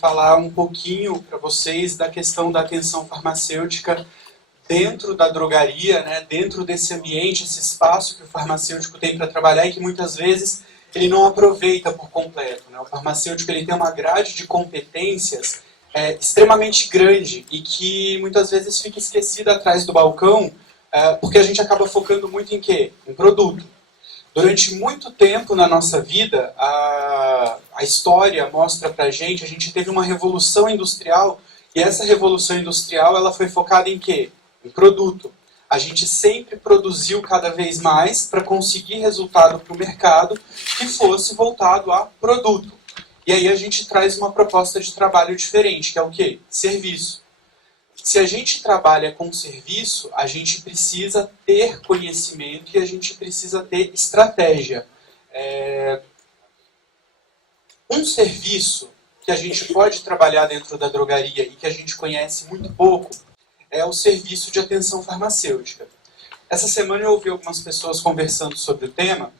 Falar um pouquinho para vocês da questão da atenção farmacêutica dentro da drogaria, né, dentro desse ambiente, esse espaço que o farmacêutico tem para trabalhar e que muitas vezes ele não aproveita por completo, né? O farmacêutico ele tem uma grade de competências extremamente grande e que muitas vezes fica esquecida atrás do balcão porque a gente acaba focando muito em quê? Em produto. Durante muito tempo na nossa vida, a história mostra pra gente, a gente teve uma revolução industrial, e essa revolução industrial ela foi focada em quê? Em produto. A gente sempre produziu cada vez mais para conseguir resultado para o mercado que fosse voltado a produto. E aí a gente traz uma proposta de trabalho diferente, que é o quê? Serviço. Se a gente trabalha com serviço, a gente precisa ter conhecimento e a gente precisa ter estratégia. Um serviço que a gente pode trabalhar dentro da drogaria e que a gente conhece muito pouco é o serviço de atenção farmacêutica. Essa semana eu ouvi algumas pessoas conversando sobre o tema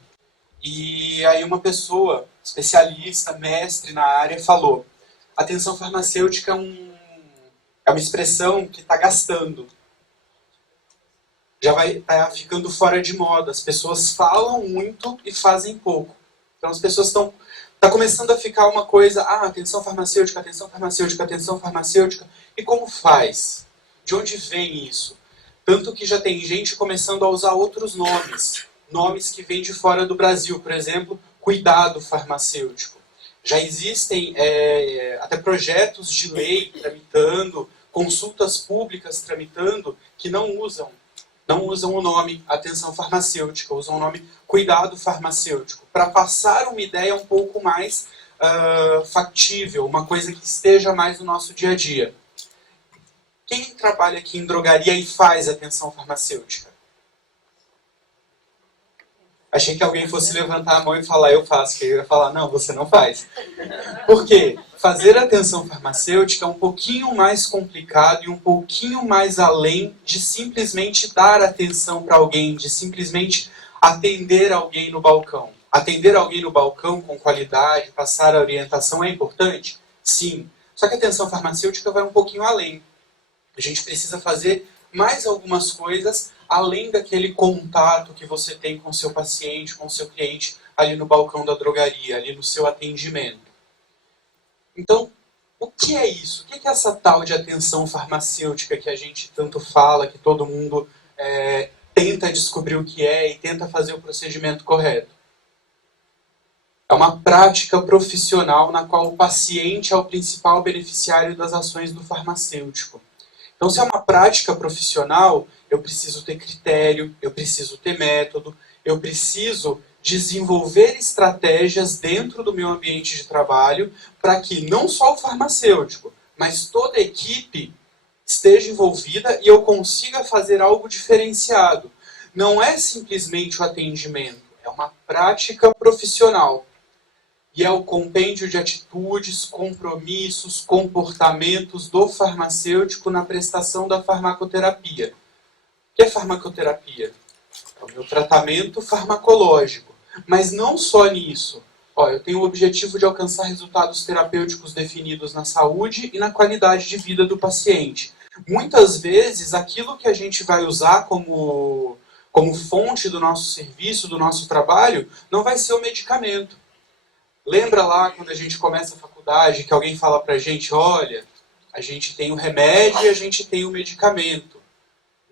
e aí uma pessoa, especialista, mestre na área, falou: atenção farmacêutica é uma expressão que está gastando. Já vai estar ficando fora de moda. As pessoas falam muito e fazem pouco. Então as pessoas estão... Está começando a ficar uma coisa... atenção farmacêutica, atenção farmacêutica, atenção farmacêutica. E como faz? De onde vem isso? Tanto que já tem gente começando a usar outros nomes. Nomes que vêm de fora do Brasil. Por exemplo, cuidado farmacêutico. Já existem até projetos de lei tramitando, consultas públicas tramitando, que não usam o nome atenção farmacêutica, usam o nome cuidado farmacêutico, para passar uma ideia um pouco mais factível, uma coisa que esteja mais no nosso dia a dia. Quem trabalha aqui em drogaria e faz atenção farmacêutica? Achei que alguém fosse levantar a mão e falar, eu faço, que eu ia falar, não, você não faz. Por quê? Fazer atenção farmacêutica é um pouquinho mais complicado e um pouquinho mais além de simplesmente dar atenção para alguém, de simplesmente atender alguém no balcão. Atender alguém no balcão com qualidade, passar a orientação é importante? Sim. Só que a atenção farmacêutica vai um pouquinho além. A gente precisa fazer mais algumas coisas além daquele contato que você tem com o seu paciente, com o seu cliente ali no balcão da drogaria, ali no seu atendimento. Então, o que é isso? O que é essa tal de atenção farmacêutica que a gente tanto fala, que todo mundo tenta descobrir o que é e tenta fazer o procedimento correto? É uma prática profissional na qual o paciente é o principal beneficiário das ações do farmacêutico. Então, se é uma prática profissional, eu preciso ter critério, eu preciso ter método, eu preciso desenvolver estratégias dentro do meu ambiente de trabalho para que não só o farmacêutico, mas toda a equipe esteja envolvida e eu consiga fazer algo diferenciado. Não é simplesmente o atendimento, é uma prática profissional. E é o compêndio de atitudes, compromissos, comportamentos do farmacêutico na prestação da farmacoterapia. O que é farmacoterapia? É o meu tratamento farmacológico. Mas não só nisso. Eu tenho o objetivo de alcançar resultados terapêuticos definidos na saúde e na qualidade de vida do paciente. Muitas vezes, aquilo que a gente vai usar como fonte do nosso serviço, do nosso trabalho, não vai ser o medicamento. Lembra lá quando a gente começa a faculdade que alguém fala pra gente, olha, a gente tem o remédio e a gente tem o medicamento.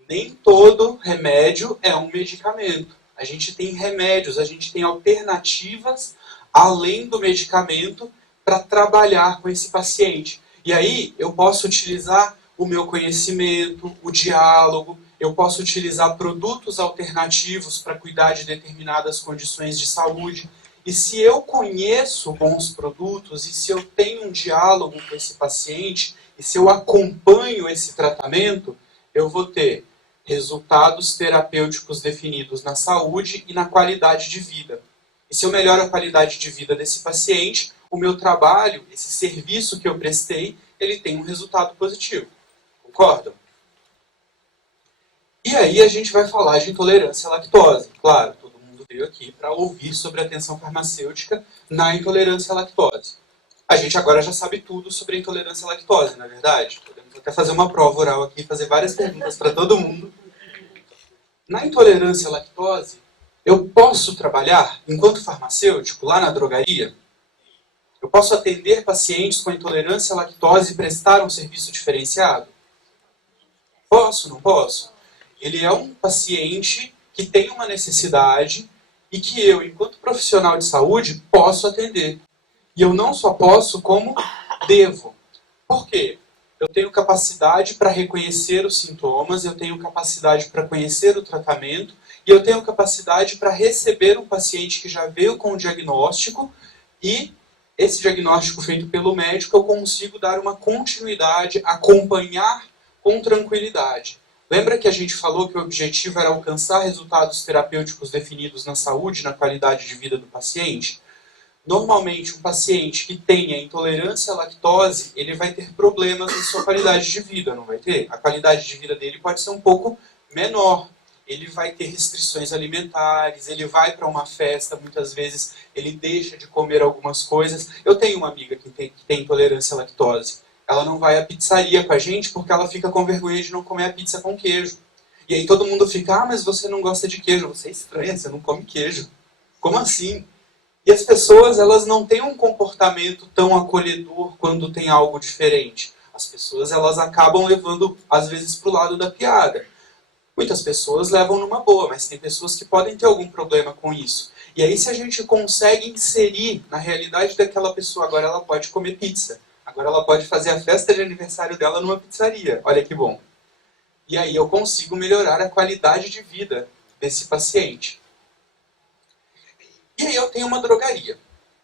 Nem todo remédio é um medicamento. A gente tem remédios, a gente tem alternativas além do medicamento para trabalhar com esse paciente. E aí eu posso utilizar o meu conhecimento, o diálogo, eu posso utilizar produtos alternativos para cuidar de determinadas condições de saúde. E se eu conheço bons produtos, e se eu tenho um diálogo com esse paciente, e se eu acompanho esse tratamento, eu vou ter resultados terapêuticos definidos na saúde e na qualidade de vida. E se eu melhoro a qualidade de vida desse paciente, o meu trabalho, esse serviço que eu prestei, ele tem um resultado positivo. Concordam? E aí a gente vai falar de intolerância à lactose. Claro, todo mundo veio aqui para ouvir sobre a atenção farmacêutica na intolerância à lactose. A gente agora já sabe tudo sobre a intolerância à lactose, não é verdade? Podemos até fazer uma prova oral aqui, fazer várias perguntas para todo mundo. Na intolerância à lactose, eu posso trabalhar enquanto farmacêutico lá na drogaria? Eu posso atender pacientes com intolerância à lactose e prestar um serviço diferenciado? Posso, não posso? Ele é um paciente que tem uma necessidade e que eu, enquanto profissional de saúde, posso atender. E eu não só posso, como devo. Por quê? Eu tenho capacidade para reconhecer os sintomas, eu tenho capacidade para conhecer o tratamento e eu tenho capacidade para receber um paciente que já veio com o diagnóstico e esse diagnóstico feito pelo médico eu consigo dar uma continuidade, acompanhar com tranquilidade. Lembra que a gente falou que o objetivo era alcançar resultados terapêuticos definidos na saúde e na qualidade de vida do paciente? Normalmente, um paciente que tenha intolerância à lactose, ele vai ter problemas na sua qualidade de vida, não vai ter? A qualidade de vida dele pode ser um pouco menor. Ele vai ter restrições alimentares, ele vai para uma festa, muitas vezes ele deixa de comer algumas coisas. Eu tenho uma amiga que tem intolerância à lactose. Ela não vai à pizzaria com a gente porque ela fica com vergonha de não comer a pizza com queijo. E aí todo mundo fica, mas você não gosta de queijo. Você é estranha, você não come queijo. Como assim? E as pessoas, elas não têm um comportamento tão acolhedor quando tem algo diferente. As pessoas, elas acabam levando, às vezes, para o lado da piada. Muitas pessoas levam numa boa, mas tem pessoas que podem ter algum problema com isso. E aí, se a gente consegue inserir na realidade daquela pessoa, agora ela pode comer pizza. Agora ela pode fazer a festa de aniversário dela numa pizzaria. Olha que bom. E aí eu consigo melhorar a qualidade de vida desse paciente. E aí eu tenho uma drogaria.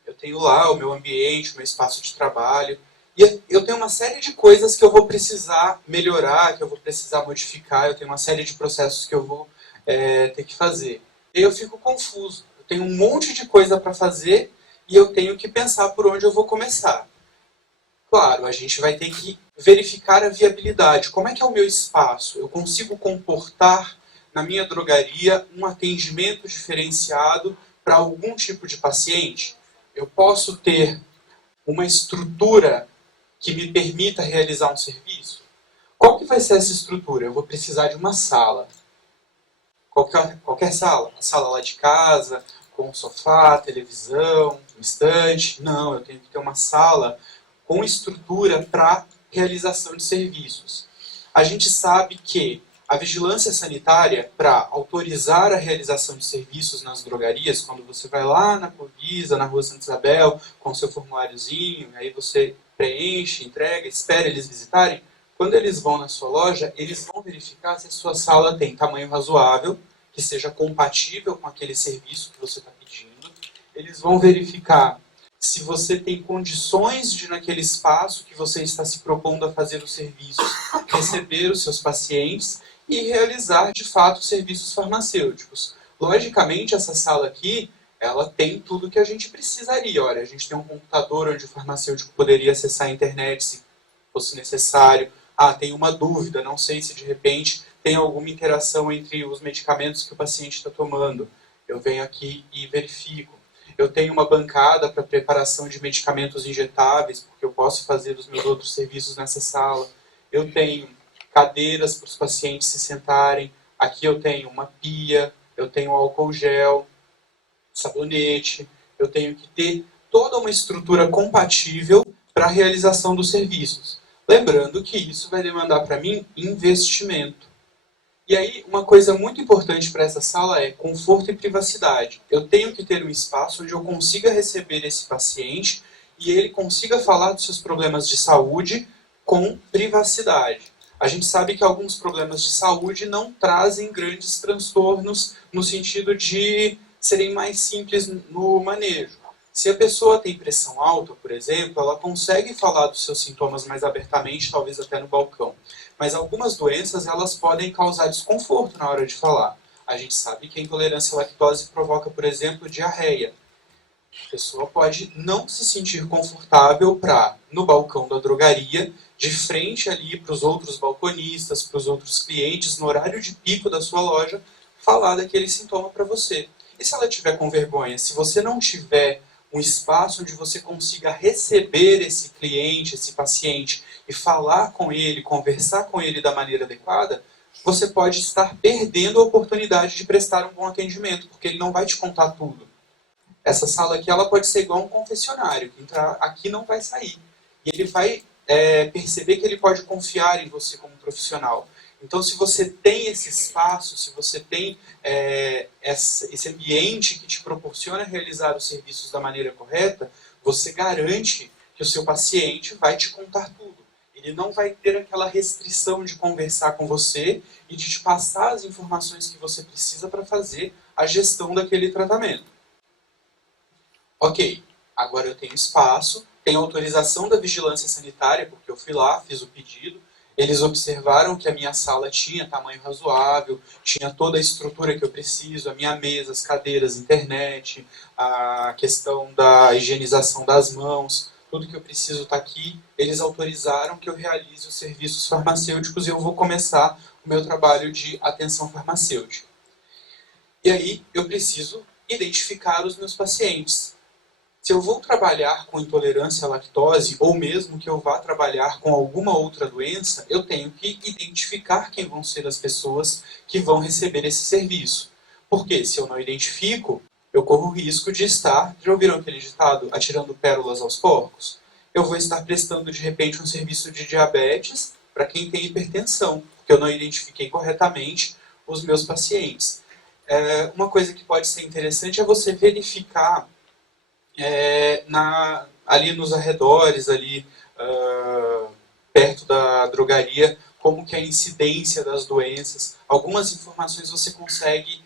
Eu tenho lá o meu ambiente, o meu espaço de trabalho. E eu tenho uma série de coisas que eu vou precisar melhorar, que eu vou precisar modificar. Eu tenho uma série de processos que eu vou ter que fazer. E aí eu fico confuso. Eu tenho um monte de coisa para fazer e eu tenho que pensar por onde eu vou começar. Claro, a gente vai ter que verificar a viabilidade. Como é que é o meu espaço? Eu consigo comportar na minha drogaria um atendimento diferenciado para algum tipo de paciente? Eu posso ter uma estrutura que me permita realizar um serviço? Qual que vai ser essa estrutura? Eu vou precisar de uma sala. Qualquer sala. Uma sala lá de casa, com sofá, televisão, um estante. Não, eu tenho que ter uma sala com estrutura para realização de serviços. A gente sabe que a vigilância sanitária, para autorizar a realização de serviços nas drogarias, quando você vai lá na Covisa, na Rua Santa Isabel, com seu formuláriozinho, aí você preenche, entrega, espera eles visitarem, quando eles vão na sua loja, eles vão verificar se a sua sala tem tamanho razoável, que seja compatível com aquele serviço que você está pedindo. Eles vão verificar se você tem condições de, naquele espaço que você está se propondo a fazer os serviços, receber os seus pacientes e realizar, de fato, serviços farmacêuticos. Logicamente, essa sala aqui, ela tem tudo que a gente precisaria. Olha, a gente tem um computador onde o farmacêutico poderia acessar a internet se fosse necessário. Tem uma dúvida, não sei se de repente tem alguma interação entre os medicamentos que o paciente está tomando. Eu venho aqui e verifico. Eu tenho uma bancada para preparação de medicamentos injetáveis, porque eu posso fazer os meus outros serviços nessa sala. Eu tenho cadeiras para os pacientes se sentarem. Aqui eu tenho uma pia, eu tenho álcool gel, sabonete. Eu tenho que ter toda uma estrutura compatível para a realização dos serviços. Lembrando que isso vai demandar para mim investimento. E aí, uma coisa muito importante para essa sala é conforto e privacidade. Eu tenho que ter um espaço onde eu consiga receber esse paciente e ele consiga falar dos seus problemas de saúde com privacidade. A gente sabe que alguns problemas de saúde não trazem grandes transtornos no sentido de serem mais simples no manejo. Se a pessoa tem pressão alta, por exemplo, ela consegue falar dos seus sintomas mais abertamente, talvez até no balcão. Mas algumas doenças elas podem causar desconforto na hora de falar. A gente sabe que a intolerância à lactose provoca, por exemplo, diarreia. A pessoa pode não se sentir confortável para, no balcão da drogaria, de frente ali para os outros balconistas, para os outros clientes, no horário de pico da sua loja, falar daquele sintoma para você. E se ela tiver com vergonha, se você não tiver um espaço onde você consiga receber esse cliente, esse paciente, e falar com ele, conversar com ele da maneira adequada, você pode estar perdendo a oportunidade de prestar um bom atendimento, porque ele não vai te contar tudo. Essa sala aqui ela pode ser igual um confessionário, que entrar aqui não vai sair. E ele vai perceber que ele pode confiar em você como profissional. Então, se você tem esse espaço, se você tem esse ambiente que te proporciona realizar os serviços da maneira correta, você garante que o seu paciente vai te contar tudo. Ele não vai ter aquela restrição de conversar com você e de te passar as informações que você precisa para fazer a gestão daquele tratamento. Ok, agora eu tenho espaço, tenho autorização da vigilância sanitária, porque eu fui lá, fiz o pedido, eles observaram que a minha sala tinha tamanho razoável, tinha toda a estrutura que eu preciso, a minha mesa, as cadeiras, internet, a questão da higienização das mãos, tudo que eu preciso está aqui. Eles autorizaram que eu realize os serviços farmacêuticos e eu vou começar o meu trabalho de atenção farmacêutica. E aí eu preciso identificar os meus pacientes. Se eu vou trabalhar com intolerância à lactose, ou mesmo que eu vá trabalhar com alguma outra doença, eu tenho que identificar quem vão ser as pessoas que vão receber esse serviço. Porque se eu não identifico, eu corro o risco de estar, já ouviram aquele ditado, atirando pérolas aos porcos? Eu vou estar prestando de repente um serviço de diabetes para quem tem hipertensão, porque eu não identifiquei corretamente os meus pacientes. Uma coisa que pode ser interessante é você verificar ali nos arredores, ali perto da drogaria, como que é a incidência das doenças. Algumas informações você consegue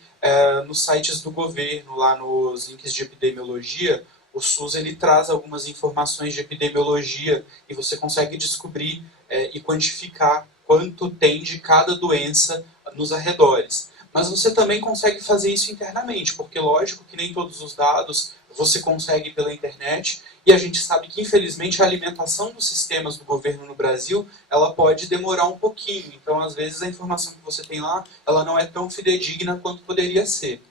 nos sites do governo, lá nos links de epidemiologia. O SUS ele traz algumas informações de epidemiologia e você consegue descobrir e quantificar quanto tem de cada doença nos arredores. Mas você também consegue fazer isso internamente, porque lógico que nem todos os dados você consegue pela internet, e a gente sabe que, infelizmente, a alimentação dos sistemas do governo no Brasil, ela pode demorar um pouquinho. Então, às vezes, a informação que você tem lá, ela não é tão fidedigna quanto poderia ser.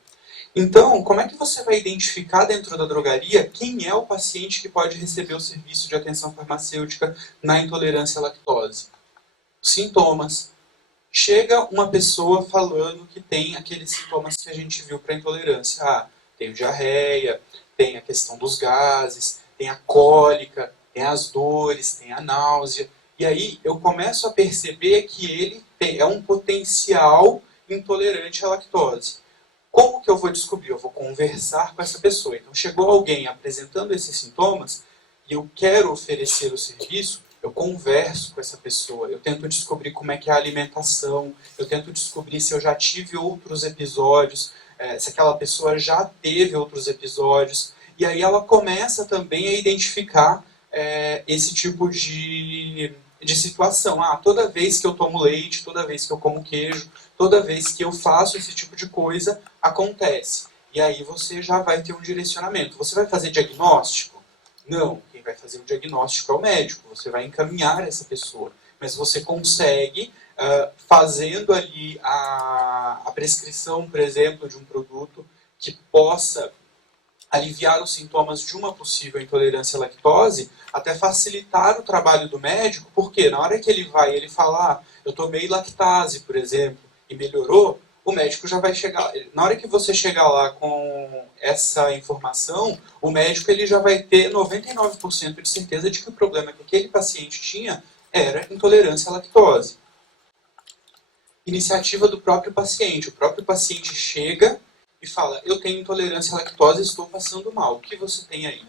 Então, como é que você vai identificar dentro da drogaria quem é o paciente que pode receber o serviço de atenção farmacêutica na intolerância à lactose? Sintomas. Chega uma pessoa falando que tem aqueles sintomas que a gente viu para intolerância. Ah, tenho diarreia, tem a questão dos gases, tem a cólica, tem as dores, tem a náusea. E aí eu começo a perceber que ele é um potencial intolerante à lactose. Como que eu vou descobrir? Eu vou conversar com essa pessoa. Então chegou alguém apresentando esses sintomas e eu quero oferecer o serviço, eu converso com essa pessoa, eu tento descobrir como é que é a alimentação, eu tento descobrir se eu já tive outros episódios, se aquela pessoa já teve outros episódios, e aí ela começa também a identificar esse tipo de situação. Ah, toda vez que eu tomo leite, toda vez que eu como queijo, toda vez que eu faço esse tipo de coisa, acontece. E aí você já vai ter um direcionamento. Você vai fazer diagnóstico? Não, quem vai fazer o diagnóstico é o médico, você vai encaminhar essa pessoa. Mas você consegue, fazendo ali a prescrição, por exemplo, de um produto que possa aliviar os sintomas de uma possível intolerância à lactose, até facilitar o trabalho do médico, porque na hora que ele fala, eu tomei lactase, por exemplo, e melhorou, o médico já vai chegar, na hora que você chegar lá com essa informação, o médico ele já vai ter 99% de certeza de que o problema que aquele paciente tinha era intolerância à lactose. Iniciativa do próprio paciente. O próprio paciente chega e fala, eu tenho intolerância à lactose e estou passando mal. O que você tem aí?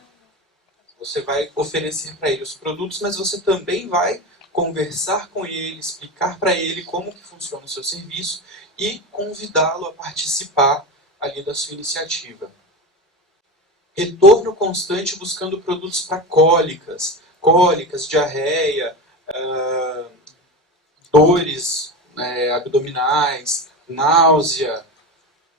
Você vai oferecer para ele os produtos, mas você também vai conversar com ele, explicar para ele como que funciona o seu serviço e convidá-lo a participar ali da sua iniciativa. Retorno constante buscando produtos para cólicas, diarreia, dores, abdominais, náusea,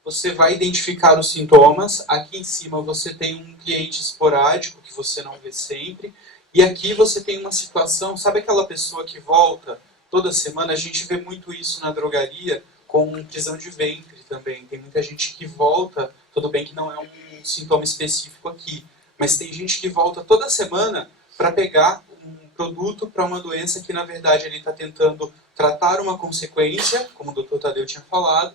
você vai identificar os sintomas. Aqui em cima você tem um cliente esporádico que você não vê sempre. E aqui você tem uma situação, sabe aquela pessoa que volta toda semana? A gente vê muito isso na drogaria com prisão de ventre também. Tem muita gente que volta, tudo bem que não é um sintoma específico aqui, mas tem gente que volta toda semana para pegar um produto para uma doença que na verdade ele está tentando tratar uma consequência, como o Dr. Tadeu tinha falado,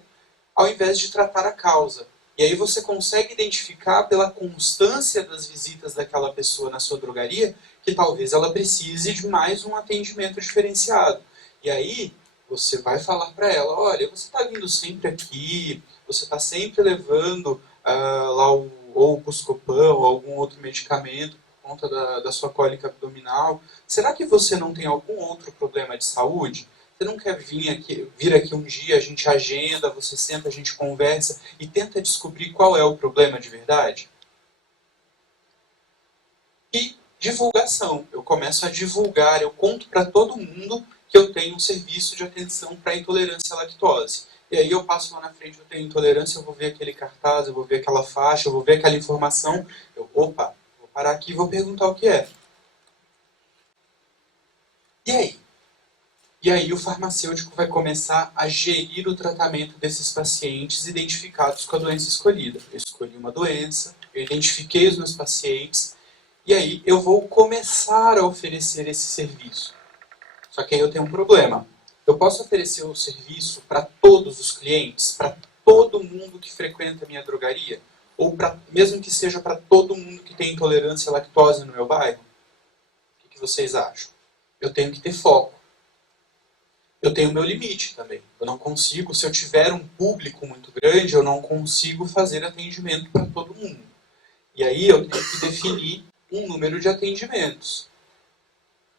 ao invés de tratar a causa. E aí você consegue identificar pela constância das visitas daquela pessoa na sua drogaria que talvez ela precise de mais um atendimento diferenciado. E aí você vai falar para ela, olha, você está vindo sempre aqui, você está sempre levando lá ou o Buscopan ou algum outro medicamento por conta da sua cólica abdominal. Será que você não tem algum outro problema de saúde? Você não quer vir aqui um dia, a gente agenda, você senta, a gente conversa e tenta descobrir qual é o problema de verdade? E divulgação. Eu começo a divulgar, eu conto para todo mundo que eu tenho um serviço de atenção para intolerância à lactose. E aí eu passo lá na frente, eu tenho intolerância, eu vou ver aquele cartaz, eu vou ver aquela faixa, eu vou ver aquela informação. Opa, vou parar aqui e vou perguntar o que é. E aí? E aí o farmacêutico vai começar a gerir o tratamento desses pacientes identificados com a doença escolhida. Eu escolhi uma doença, eu identifiquei os meus pacientes, e aí eu vou começar a oferecer esse serviço. Só que aí eu tenho um problema. Eu posso oferecer o serviço para todos os clientes, para todo mundo que frequenta a minha drogaria? Ou mesmo que seja para todo mundo que tem intolerância à lactose no meu bairro? O que vocês acham? Eu tenho que ter foco. Eu tenho meu limite também. Eu não consigo, se eu tiver um público muito grande, eu não consigo fazer atendimento para todo mundo. E aí eu tenho que definir um número de atendimentos.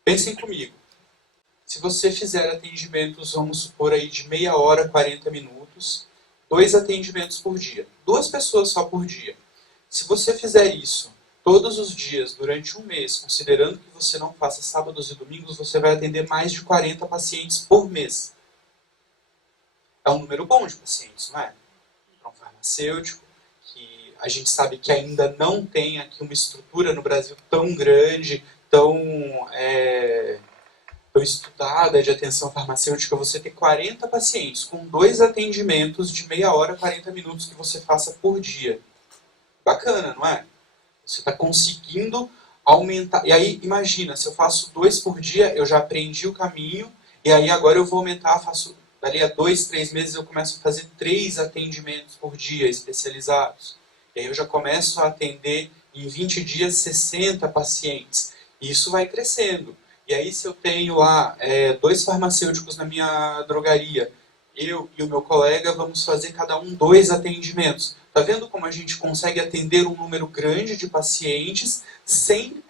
Pensem comigo. Se você fizer atendimentos, vamos supor aí de meia hora, 40 minutos, 2 atendimentos por dia. 2 pessoas só por dia. Se você fizer isso todos os dias, durante um mês, considerando que você não faça sábados e domingos, você vai atender mais de 40 pacientes por mês. É um número bom de pacientes, não é? Para um farmacêutico, que a gente sabe que ainda não tem aqui uma estrutura no Brasil tão grande, tão estudada de atenção farmacêutica, você ter 40 pacientes com 2 atendimentos de meia hora, 40 minutos que você faça por dia. Bacana, não é? Você está conseguindo aumentar. E aí, imagina, se eu faço 2 por dia, eu já aprendi o caminho, e aí agora eu vou aumentar, dali a 2, 3 meses eu começo a fazer 3 atendimentos por dia especializados. E aí eu já começo a atender em 20 dias 60 pacientes. E isso vai crescendo. E aí se eu tenho lá 2 farmacêuticos na minha drogaria, eu e o meu colega vamos fazer cada um 2 atendimentos. Está vendo como a gente consegue atender um número grande de pacientes sem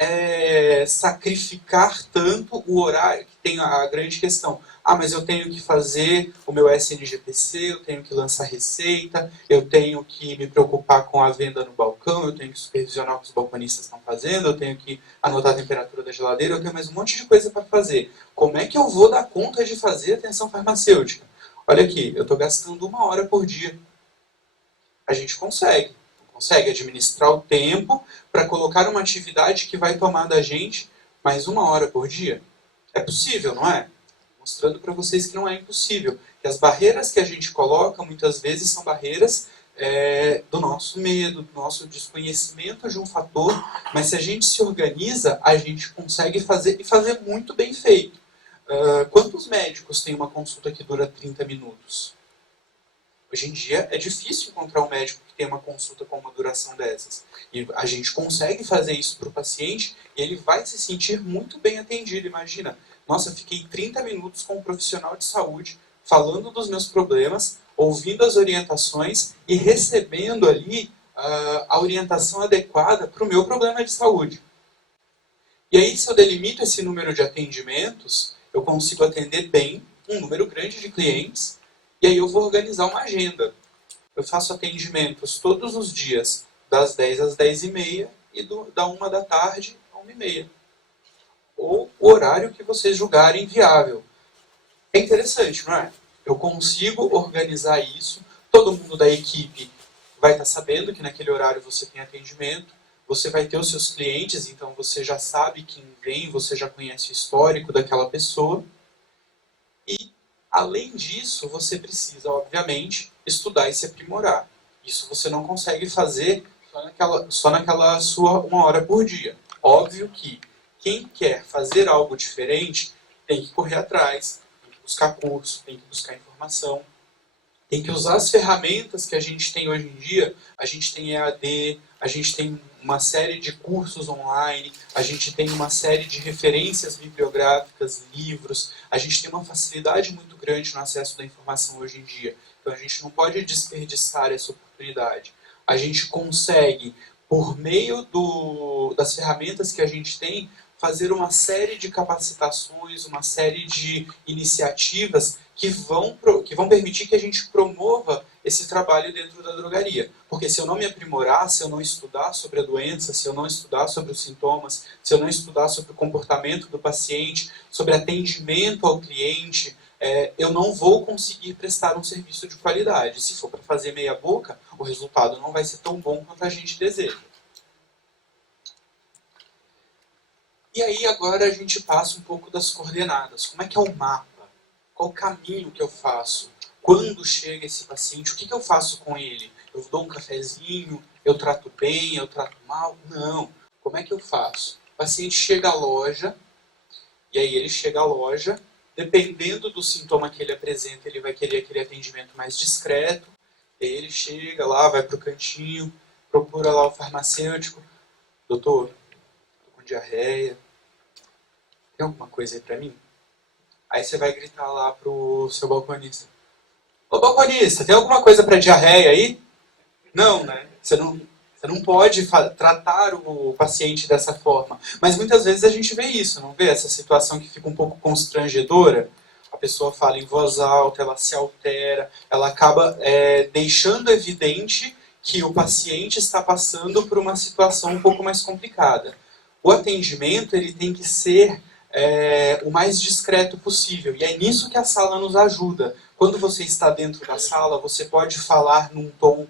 sacrificar tanto o horário, que tem a grande questão. Ah, mas eu tenho que fazer o meu SNGPC, eu tenho que lançar receita, eu tenho que me preocupar com a venda no balcão, eu tenho que supervisionar o que os balconistas estão fazendo, eu tenho que anotar a temperatura da geladeira, eu tenho mais um monte de coisa para fazer. Como é que eu vou dar conta de fazer atenção farmacêutica? Olha aqui, eu estou gastando 1 hora por dia. A gente consegue administrar o tempo para colocar uma atividade que vai tomar da gente mais 1 hora por dia. É possível, não é? Mostrando para vocês que não é impossível. Que as barreiras que a gente coloca, muitas vezes, são barreiras do nosso medo, do nosso desconhecimento de um fator, mas se a gente se organiza, a gente consegue fazer, e fazer muito bem feito. Quantos médicos têm uma consulta que dura 30 minutos? Hoje em dia é difícil encontrar um médico que tenha uma consulta com uma duração dessas. E a gente consegue fazer isso para o paciente e ele vai se sentir muito bem atendido. Imagina, nossa, eu fiquei 30 minutos com um profissional de saúde falando dos meus problemas, ouvindo as orientações e recebendo ali a orientação adequada para o meu problema de saúde. E aí, se eu delimito esse número de atendimentos, eu consigo atender bem um número grande de clientes. E aí eu vou organizar uma agenda. Eu faço atendimentos todos os dias, das 10 às 10h30 e da 1 da tarde à 1h30. Ou o horário que vocês julgarem viável. É interessante, não é? Eu consigo organizar isso, todo mundo da equipe vai estar sabendo que naquele horário você tem atendimento, você vai ter os seus clientes, então você já sabe quem vem, você já conhece o histórico daquela pessoa. E, além disso, você precisa, obviamente, estudar e se aprimorar. Isso você não consegue fazer só naquela sua 1 hora por dia. Óbvio que quem quer fazer algo diferente tem que correr atrás, tem que buscar curso, tem que buscar informação, tem que usar as ferramentas que a gente tem hoje em dia. A gente tem EAD, a gente tem uma série de cursos online, a gente tem uma série de referências bibliográficas, livros, a gente tem uma facilidade muito grande no acesso da informação hoje em dia. Então a gente não pode desperdiçar essa oportunidade. A gente consegue, por meio das ferramentas que a gente tem, fazer uma série de capacitações, uma série de iniciativas que vão permitir que a gente promova esse trabalho dentro da drogaria. Porque se eu não me aprimorar, se eu não estudar sobre a doença, se eu não estudar sobre os sintomas, se eu não estudar sobre o comportamento do paciente, sobre atendimento ao cliente, eu não vou conseguir prestar um serviço de qualidade. Se for para fazer meia boca, o resultado não vai ser tão bom quanto a gente deseja. E aí agora a gente passa um pouco das coordenadas. Como é que é o mapa? Qual o caminho que eu faço? Quando chega esse paciente, o que eu faço com ele? Eu dou um cafezinho, eu trato bem, eu trato mal? Não. Como é que eu faço? O paciente chega à loja, e aí ele chega à loja, dependendo do sintoma que ele apresenta, ele vai querer aquele atendimento mais discreto. E aí ele chega lá, vai para o cantinho, procura lá o farmacêutico. Doutor, tô com diarreia. Tem alguma coisa aí para mim? Aí você vai gritar lá pro seu balconista. Ô balconista, tem alguma coisa para diarreia aí? Não, né? Você não pode tratar o paciente dessa forma. Mas muitas vezes a gente vê isso, não vê? Essa situação que fica um pouco constrangedora. A pessoa fala em voz alta, ela se altera, ela acaba deixando evidente que o paciente está passando por uma situação um pouco mais complicada. O atendimento ele tem que ser o mais discreto possível. E é nisso que a sala nos ajuda. Quando você está dentro da sala, você pode falar num tom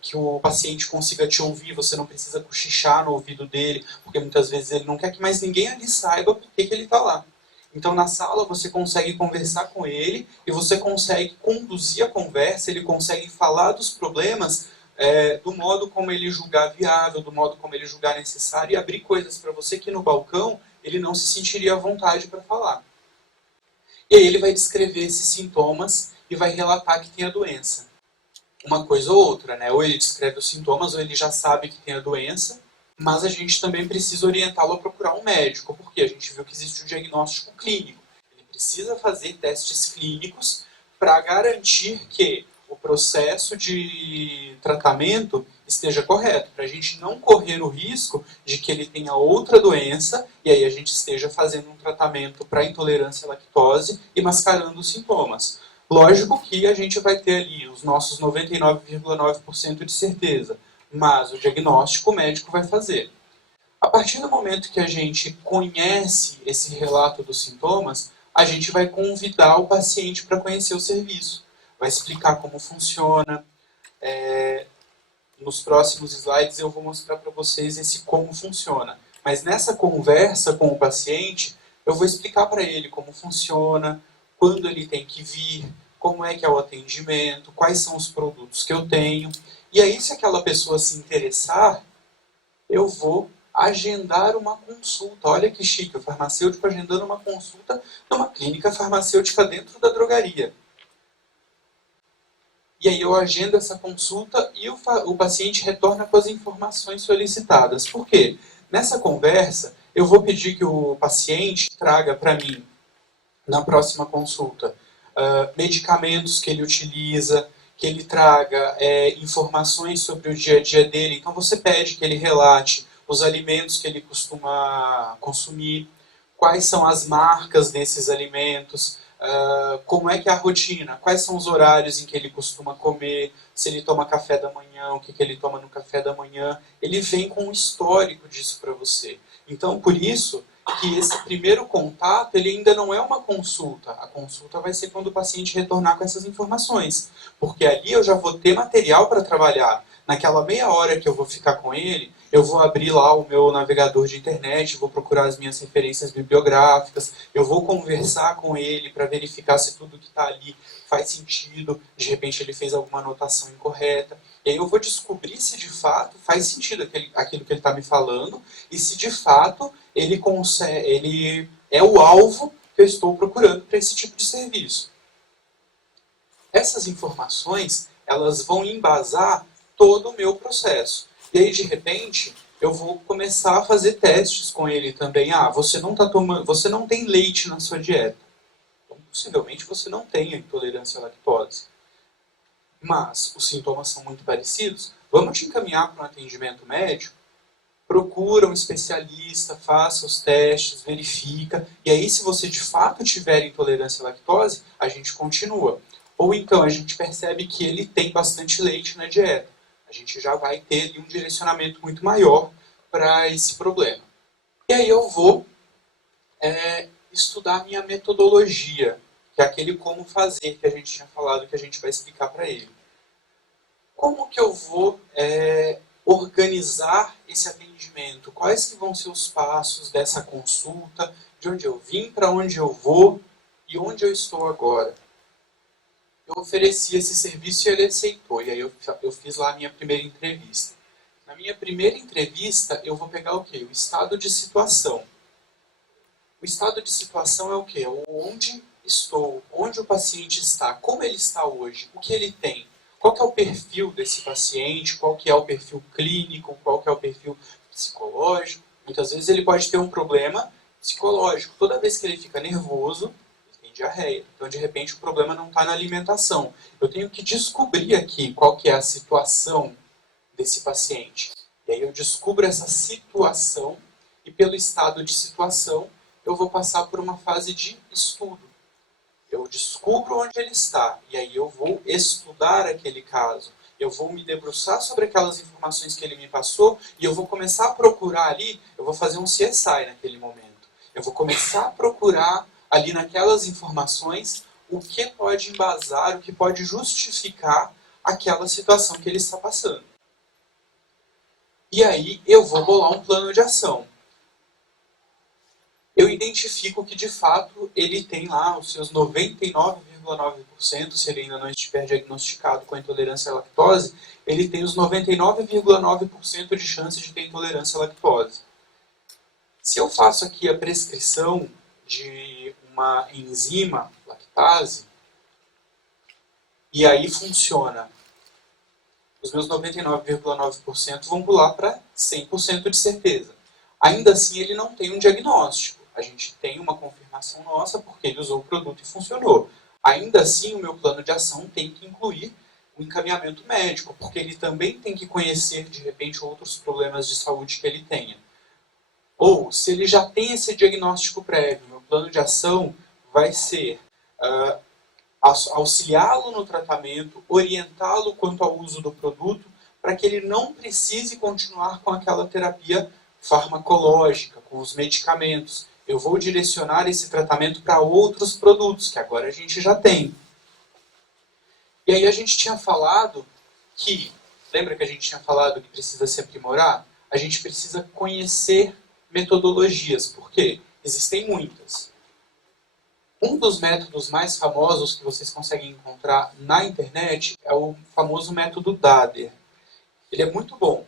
que o paciente consiga te ouvir, você não precisa cochichar no ouvido dele, porque muitas vezes ele não quer que mais ninguém ali saiba por que ele está lá. Então, na sala, você consegue conversar com ele e você consegue conduzir a conversa, ele consegue falar dos problemas do modo como ele julgar viável, do modo como ele julgar necessário e abrir coisas para você que no balcão ele não se sentiria à vontade para falar. E aí ele vai descrever esses sintomas e vai relatar que tem a doença. Uma coisa ou outra, né? Ou ele descreve os sintomas ou ele já sabe que tem a doença, mas a gente também precisa orientá-lo a procurar um médico, porque a gente viu que existe um diagnóstico clínico. Ele precisa fazer testes clínicos para garantir que o processo de tratamento esteja correto, para a gente não correr o risco de que ele tenha outra doença e aí a gente esteja fazendo um tratamento para intolerância à lactose e mascarando os sintomas. Lógico que a gente vai ter ali os nossos 99,9% de certeza, mas o diagnóstico o médico vai fazer. A partir do momento que a gente conhece esse relato dos sintomas, a gente vai convidar o paciente para conhecer o serviço. Vai explicar como funciona. Nos próximos slides eu vou mostrar para vocês esse como funciona. Mas nessa conversa com o paciente, eu vou explicar para ele como funciona, quando ele tem que vir, como é que é o atendimento, quais são os produtos que eu tenho. E aí, se aquela pessoa se interessar, eu vou agendar uma consulta. Olha que chique, o farmacêutico agendando uma consulta numa clínica farmacêutica dentro da drogaria. E aí eu agendo essa consulta e o paciente retorna com as informações solicitadas. Por quê? Nessa conversa, eu vou pedir que o paciente traga para mim, na próxima consulta, medicamentos que ele utiliza, que ele traga informações sobre o dia a dia dele. Então você pede que ele relate os alimentos que ele costuma consumir, quais são as marcas desses alimentos, como é que é a rotina, quais são os horários em que ele costuma comer, se ele toma café da manhã, o que ele toma no café da manhã. Ele vem com um histórico disso para você. Então, por isso, que esse primeiro contato ele ainda não é uma consulta. A consulta vai ser quando o paciente retornar com essas informações. Porque ali eu já vou ter material para trabalhar. Naquela meia hora que eu vou ficar com ele, eu vou abrir lá o meu navegador de internet, vou procurar as minhas referências bibliográficas, eu vou conversar com ele para verificar se tudo que está ali faz sentido, de repente ele fez alguma anotação incorreta. E aí eu vou descobrir se de fato faz sentido aquilo que ele está me falando e se de fato ele é o alvo que eu estou procurando para esse tipo de serviço. Essas informações, elas vão embasar todo o meu processo. E aí, de repente, eu vou começar a fazer testes com ele também. Ah, você não tem leite na sua dieta. Então, possivelmente você não tenha intolerância à lactose. Mas os sintomas são muito parecidos. Vamos te encaminhar para um atendimento médico? Procura um especialista, faça os testes, verifica. E aí, se você de fato tiver intolerância à lactose, a gente continua. Ou então, a gente percebe que ele tem bastante leite na dieta. A gente já vai ter ali um direcionamento muito maior para esse problema. E aí eu vou estudar minha metodologia, que é aquele como fazer que a gente tinha falado, que a gente vai explicar para ele. Como que eu vou organizar esse atendimento? Quais que vão ser os passos dessa consulta? De onde eu vim, para onde eu vou e onde eu estou agora? Eu ofereci esse serviço e ele aceitou. E aí eu fiz lá a minha primeira entrevista. Na minha primeira entrevista, eu vou pegar o quê? O estado de situação. O estado de situação é o quê? Onde estou, onde o paciente está, como ele está hoje, o que ele tem. Qual que é o perfil desse paciente, qual que é o perfil clínico, qual que é o perfil psicológico. Muitas vezes ele pode ter um problema psicológico. Toda vez que ele fica nervoso, ele tem diarreia. Então, de repente, o problema não está na alimentação. Eu tenho que descobrir aqui qual que é a situação desse paciente. E aí eu descubro essa situação e pelo estado de situação eu vou passar por uma fase de estudo. Eu descubro onde ele está e aí eu vou estudar aquele caso. Eu vou me debruçar sobre aquelas informações que ele me passou e eu vou começar a procurar ali, eu vou fazer um CSI naquele momento. Eu vou começar a procurar ali naquelas informações o que pode embasar, o que pode justificar aquela situação que ele está passando. E aí eu vou bolar um plano de ação. Eu identifico que, de fato, ele tem lá os seus 99,9%, se ele ainda não estiver diagnosticado com intolerância à lactose, ele tem os 99,9% de chance de ter intolerância à lactose. Se eu faço aqui a prescrição de uma enzima lactase, e aí funciona, os meus 99,9% vão pular para 100% de certeza. Ainda assim, ele não tem um diagnóstico. A gente tem uma confirmação nossa porque ele usou o produto e funcionou. Ainda assim, o meu plano de ação tem que incluir o encaminhamento médico, porque ele também tem que conhecer, de repente, outros problemas de saúde que ele tenha. Ou, se ele já tem esse diagnóstico prévio, meu plano de ação vai ser auxiliá-lo no tratamento, orientá-lo quanto ao uso do produto, para que ele não precise continuar com aquela terapia farmacológica, com os medicamentos. Eu vou direcionar esse tratamento para outros produtos, que agora a gente já tem. E aí a gente tinha falado que, lembra que a gente tinha falado que precisa se aprimorar? A gente precisa conhecer metodologias. Por quê? Existem muitas. Um dos métodos mais famosos que vocês conseguem encontrar na internet é o famoso método Dader. Ele é muito bom,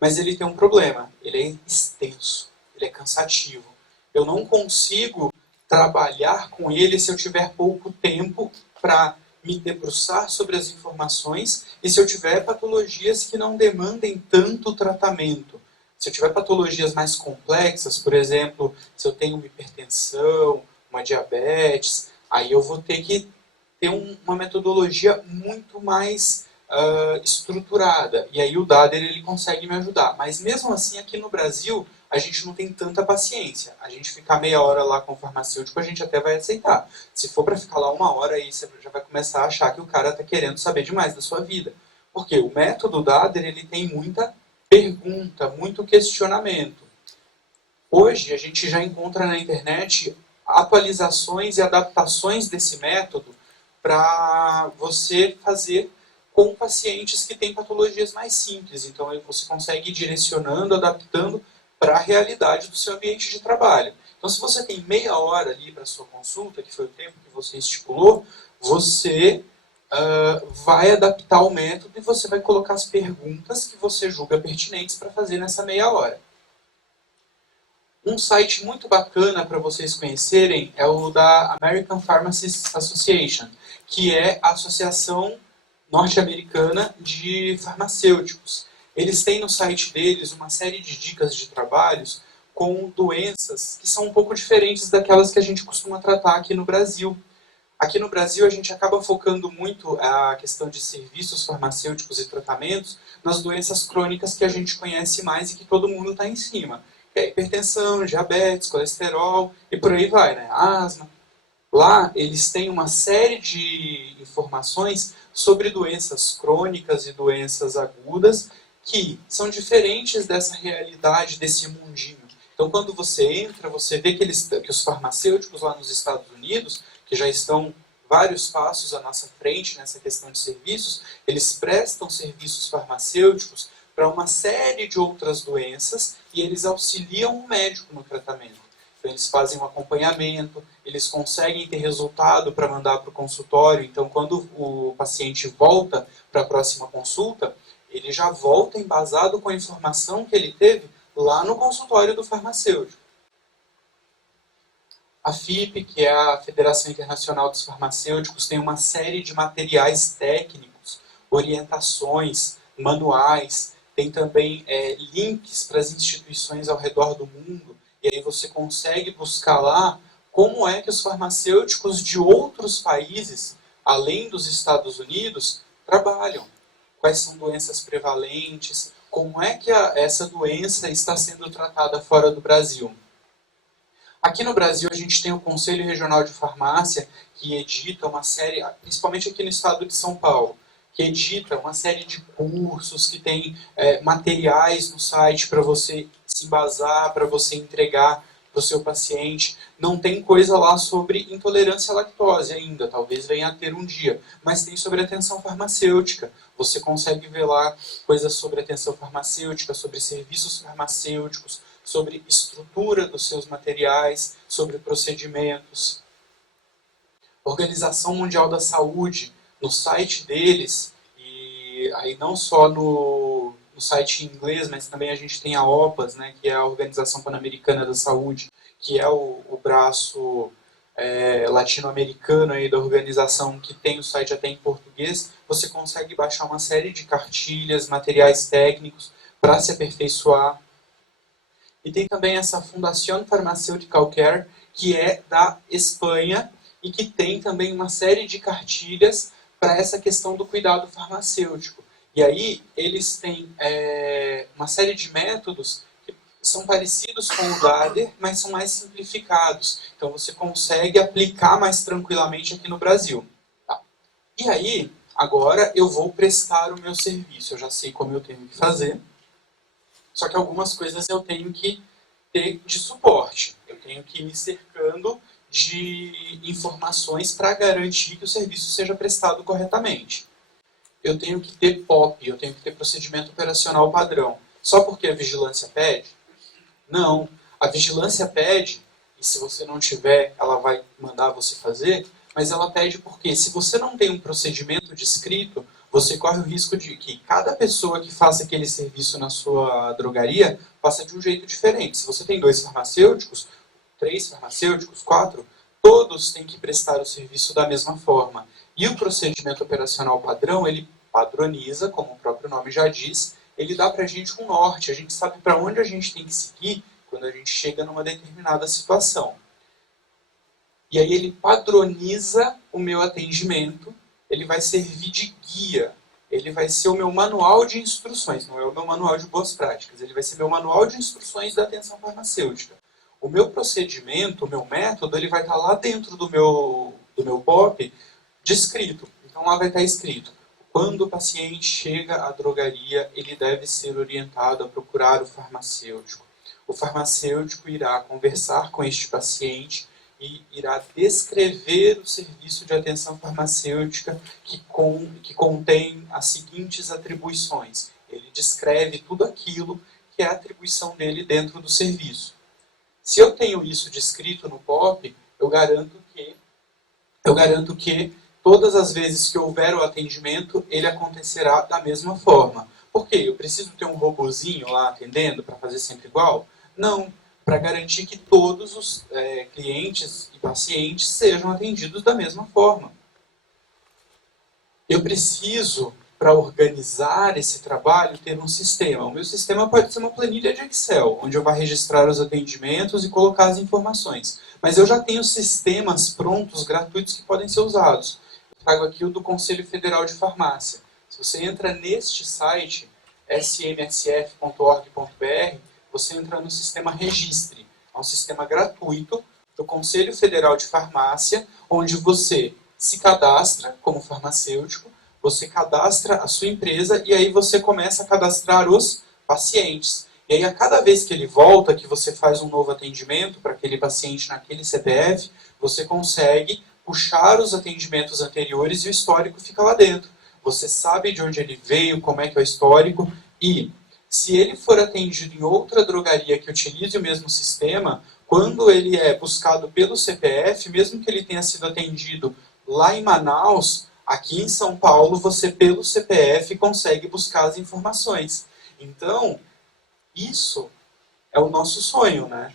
mas ele tem um problema. Ele é extenso, ele é cansativo. Eu não consigo trabalhar com ele se eu tiver pouco tempo para me debruçar sobre as informações e se eu tiver patologias que não demandem tanto tratamento. Se eu tiver patologias mais complexas, por exemplo, se eu tenho uma hipertensão, uma diabetes, aí eu vou ter que ter uma metodologia muito mais estruturada. E aí o Dader ele consegue me ajudar. Mas mesmo assim, aqui no Brasil, a gente não tem tanta paciência. A gente ficar meia hora lá com o farmacêutico, a gente até vai aceitar. Se for para ficar lá uma hora, aí você já vai começar a achar que o cara está querendo saber demais da sua vida. Porque o método Dader ele tem muita pergunta, muito questionamento. Hoje, a gente já encontra na internet atualizações e adaptações desse método para você fazer com pacientes que têm patologias mais simples. Então, você consegue ir direcionando, adaptando para a realidade do seu ambiente de trabalho. Então, se você tem meia hora ali para sua consulta, que foi o tempo que você estipulou, você vai adaptar o método e você vai colocar as perguntas que você julga pertinentes para fazer nessa meia hora. Um site muito bacana para vocês conhecerem é o da American Pharmacists Association, que é a associação norte-americana de farmacêuticos. Eles têm no site deles uma série de dicas de trabalhos com doenças que são um pouco diferentes daquelas que a gente costuma tratar aqui no Brasil. Aqui no Brasil, a gente acaba focando muito a questão de serviços farmacêuticos e tratamentos nas doenças crônicas que a gente conhece mais e que todo mundo está em cima. Que é hipertensão, diabetes, colesterol e por aí vai, né? Asma. Lá, eles têm uma série de informações sobre doenças crônicas e doenças agudas que são diferentes dessa realidade, desse mundinho. Então, quando você entra, você vê que os farmacêuticos lá nos Estados Unidos, que já estão vários passos à nossa frente nessa questão de serviços, eles prestam serviços farmacêuticos para uma série de outras doenças e eles auxiliam o médico no tratamento. Então, eles fazem um acompanhamento, eles conseguem ter resultado para mandar para o consultório. Então, quando o paciente volta para a próxima consulta, ele já volta embasado com a informação que ele teve lá no consultório do farmacêutico. A FIP, que é a Federação Internacional dos Farmacêuticos, tem uma série de materiais técnicos, orientações, manuais, tem também links para as instituições ao redor do mundo, e aí você consegue buscar lá como é que os farmacêuticos de outros países, além dos Estados Unidos, trabalham. Quais são doenças prevalentes, como é que essa doença está sendo tratada fora do Brasil. Aqui no Brasil, a gente tem o Conselho Regional de Farmácia, que edita uma série, principalmente aqui no estado de São Paulo, que edita uma série de cursos, que tem materiais no site para você se embasar, para você entregar para o seu paciente. Não tem coisa lá sobre intolerância à lactose ainda, talvez venha a ter um dia, mas tem sobre atenção farmacêutica. Você consegue ver lá coisas sobre atenção farmacêutica, sobre serviços farmacêuticos, sobre estrutura dos seus materiais, sobre procedimentos. Organização Mundial da Saúde, no site deles, e aí não só no site em inglês, mas também a gente tem a OPAS, né, que é a Organização Pan-Americana da Saúde, que é o braço latino-americano aí da organização, que tem o site até em português. Você consegue baixar uma série de cartilhas, materiais técnicos para se aperfeiçoar. E tem também essa Fundación Farmacéutical Care, que é da Espanha e que tem também uma série de cartilhas para essa questão do cuidado farmacêutico. E aí eles têm uma série de métodos que são parecidos com o GADER, mas são mais simplificados. Então você consegue aplicar mais tranquilamente aqui no Brasil. Tá. E aí, agora eu vou prestar o meu serviço. Eu já sei como eu tenho que fazer. Só que algumas coisas eu tenho que ter de suporte. Eu tenho que ir me cercando de informações para garantir que o serviço seja prestado corretamente. Eu tenho que ter POP, eu tenho que ter procedimento operacional padrão. Só porque a vigilância pede? Não. A vigilância pede, e se você não tiver, ela vai mandar você fazer, mas ela pede porque se você não tem um procedimento descrito, você corre o risco de que cada pessoa que faça aquele serviço na sua drogaria faça de um jeito diferente. Se você tem 2 farmacêuticos, 3 farmacêuticos, 4, todos têm que prestar o serviço da mesma forma. E o procedimento operacional padrão, ele padroniza, como o próprio nome já diz, ele dá para a gente um norte, a gente sabe para onde a gente tem que seguir quando a gente chega numa determinada situação. E aí ele padroniza o meu atendimento, ele vai servir de guia, ele vai ser o meu manual de instruções, não é o meu manual de boas práticas, ele vai ser meu manual de instruções da atenção farmacêutica. O meu procedimento, o meu método, ele vai estar lá dentro do meu POP descrito. Então lá vai estar escrito, quando o paciente chega à drogaria, ele deve ser orientado a procurar o farmacêutico. o farmacêutico irá conversar com este paciente e irá descrever o serviço de atenção farmacêutica que contém as seguintes atribuições. Ele descreve tudo aquilo que é a atribuição dele dentro do serviço. Se eu tenho isso descrito no POP, eu garanto que todas as vezes que houver o atendimento, ele acontecerá da mesma forma. Por quê? Eu preciso ter um robozinho lá atendendo para fazer sempre igual? Não, para garantir que todos os clientes e pacientes sejam atendidos da mesma forma. Eu preciso, para organizar esse trabalho, ter um sistema. O meu sistema pode ser uma planilha de Excel, onde eu vou registrar os atendimentos e colocar as informações. Mas eu já tenho sistemas prontos, gratuitos, que podem ser usados. Eu trago aqui o do Conselho Federal de Farmácia. Se você entra neste site, smsf.org.br, você entra no sistema Registre. É um sistema gratuito do Conselho Federal de Farmácia, onde você se cadastra como farmacêutico, você cadastra a sua empresa e aí você começa a cadastrar os pacientes. E aí a cada vez que ele volta, que você faz um novo atendimento para aquele paciente naquele CPF, você consegue puxar os atendimentos anteriores e o histórico fica lá dentro. Você sabe de onde ele veio, como é que é o histórico e se ele for atendido em outra drogaria que utilize o mesmo sistema, quando ele é buscado pelo CPF, mesmo que ele tenha sido atendido lá em Manaus, aqui em São Paulo, você pelo CPF consegue buscar as informações. Então, isso é o nosso sonho, né?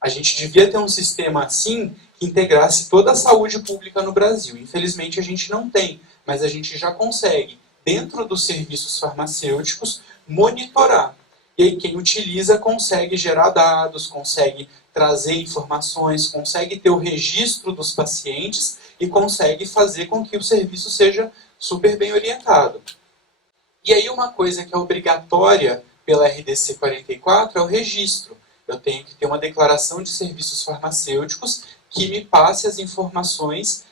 A gente devia ter um sistema assim que integrasse toda a saúde pública no Brasil. Infelizmente a gente não tem, mas a gente já consegue, dentro dos serviços farmacêuticos, monitorar. E aí quem utiliza consegue gerar dados, consegue trazer informações, consegue ter o registro dos pacientes e consegue fazer com que o serviço seja super bem orientado. E aí uma coisa que é obrigatória pela RDC 44 é o registro. Eu tenho que ter uma declaração de serviços farmacêuticos que me passe as informações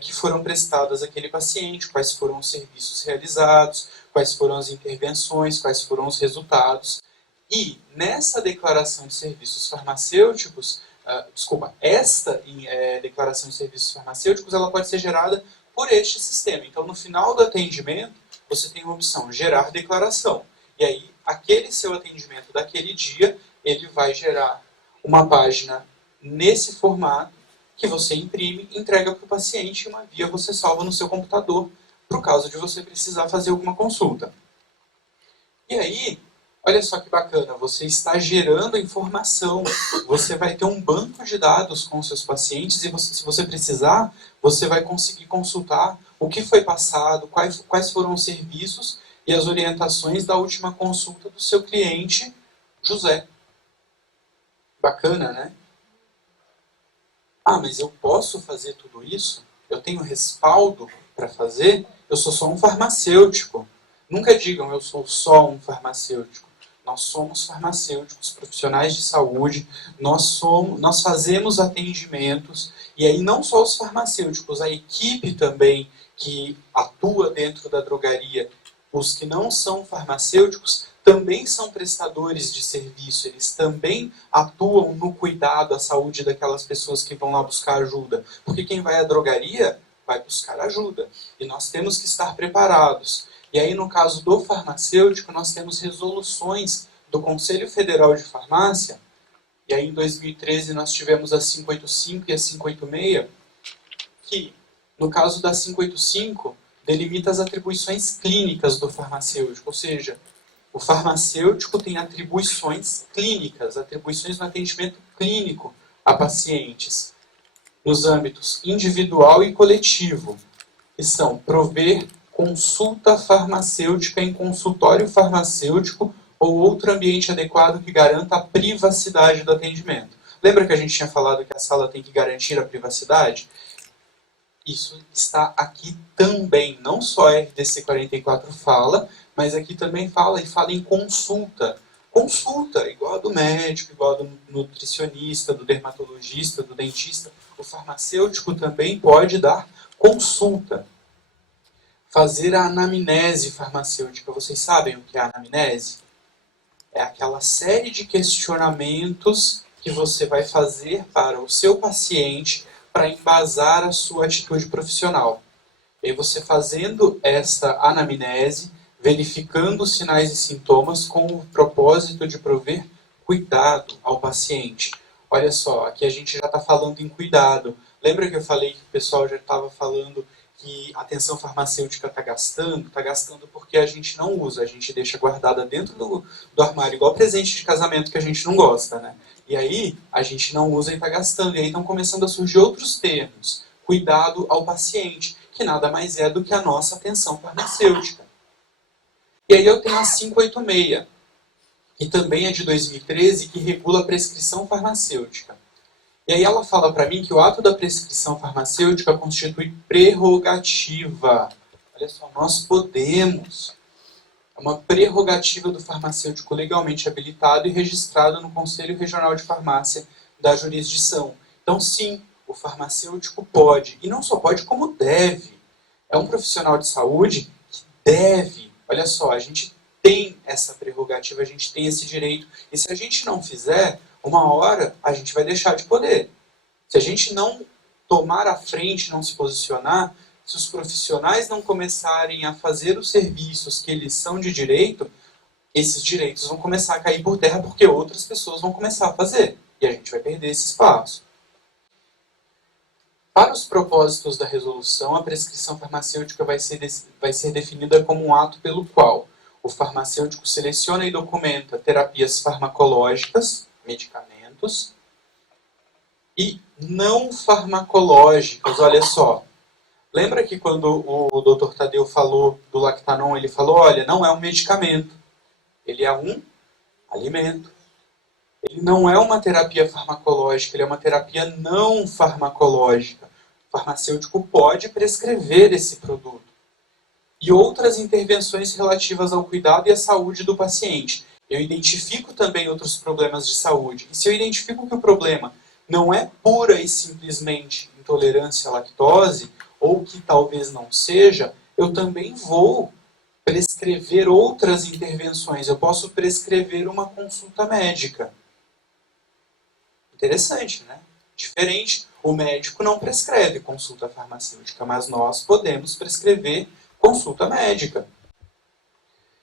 que foram prestadas àquele paciente, quais foram os serviços realizados, quais foram as intervenções, quais foram os resultados. E nessa declaração de serviços farmacêuticos, esta declaração de serviços farmacêuticos, ela pode ser gerada por este sistema. Então, no final do atendimento, você tem a opção gerar declaração. E aí, aquele seu atendimento daquele dia, ele vai gerar uma página nesse formato que você imprime, entrega para o paciente e uma via você salva no seu computador, por causa de você precisar fazer alguma consulta. E aí, olha só que bacana, você está gerando informação, você vai ter um banco de dados com os seus pacientes e se você precisar, você vai conseguir consultar o que foi passado, quais foram os serviços e as orientações da última consulta do seu cliente, José. Bacana, né? Ah, mas eu posso fazer tudo isso? Eu tenho respaldo para fazer? Eu sou só um farmacêutico. Nunca digam eu sou só um farmacêutico. Nós somos farmacêuticos, profissionais de saúde, nós fazemos atendimentos, e aí não só os farmacêuticos, a equipe também que atua dentro da drogaria, os que não são farmacêuticos, também são prestadores de serviço, eles também atuam no cuidado à saúde daquelas pessoas que vão lá buscar ajuda. Porque quem vai à drogaria vai buscar ajuda. E nós temos que estar preparados. E aí, no caso do farmacêutico, nós temos resoluções do Conselho Federal de Farmácia. E aí, em 2013, nós tivemos a 585 e a 586, que, no caso da 585, delimita as atribuições clínicas do farmacêutico, ou seja, o farmacêutico tem atribuições clínicas, atribuições no atendimento clínico a pacientes, nos âmbitos individual e coletivo, que são prover consulta farmacêutica em consultório farmacêutico ou outro ambiente adequado que garanta a privacidade do atendimento. Lembra que a gente tinha falado que a sala tem que garantir a privacidade? Isso está aqui também, não só a RDC 44 fala, mas aqui também fala em consulta. Consulta, igual a do médico, igual a do nutricionista, do dermatologista, do dentista. O farmacêutico também pode dar consulta. Fazer a anamnese farmacêutica. Vocês sabem o que é a anamnese? É aquela série de questionamentos que você vai fazer para o seu paciente para embasar a sua atitude profissional. E aí você fazendo essa anamnese, verificando os sinais e sintomas com o propósito de prover cuidado ao paciente. Olha só, aqui a gente já está falando em cuidado. Lembra que eu falei que o pessoal já estava falando que a atenção farmacêutica está gastando? Está gastando porque a gente não usa, a gente deixa guardada dentro do armário, igual presente de casamento que a gente não gosta, né? E aí a gente não usa e está gastando. E aí estão começando a surgir outros termos. Cuidado ao paciente, que nada mais é do que a nossa atenção farmacêutica. E aí eu tenho a 586, que também é de 2013, que regula a prescrição farmacêutica. E aí ela fala para mim que o ato da prescrição farmacêutica constitui prerrogativa. Olha só, nós podemos. É uma prerrogativa do farmacêutico legalmente habilitado e registrado no Conselho Regional de Farmácia da jurisdição. Então, sim, o farmacêutico pode, e não só pode, como deve. É um profissional de saúde que deve. Olha só, a gente tem essa prerrogativa, a gente tem esse direito. E se a gente não fizer, uma hora a gente vai deixar de poder. Se a gente não tomar a frente, não se posicionar, se os profissionais não começarem a fazer os serviços que eles são de direito, esses direitos vão começar a cair por terra porque outras pessoas vão começar a fazer. E a gente vai perder esse espaço. Para os propósitos da resolução, a prescrição farmacêutica vai ser definida como um ato pelo qual o farmacêutico seleciona e documenta terapias farmacológicas, medicamentos, e não farmacológicas. Olha só, lembra que quando o Dr. Tadeu falou do Lactanon, ele falou, olha, não é um medicamento, ele é um alimento. Ele não é uma terapia farmacológica, ele é uma terapia não farmacológica. O farmacêutico pode prescrever esse produto. E outras intervenções relativas ao cuidado e à saúde do paciente. Eu identifico também outros problemas de saúde. E se eu identifico que o problema não é pura e simplesmente intolerância à lactose, ou que talvez não seja, eu também vou prescrever outras intervenções. Eu posso prescrever uma consulta médica. Interessante, né? Diferente, o médico não prescreve consulta farmacêutica, mas nós podemos prescrever consulta médica.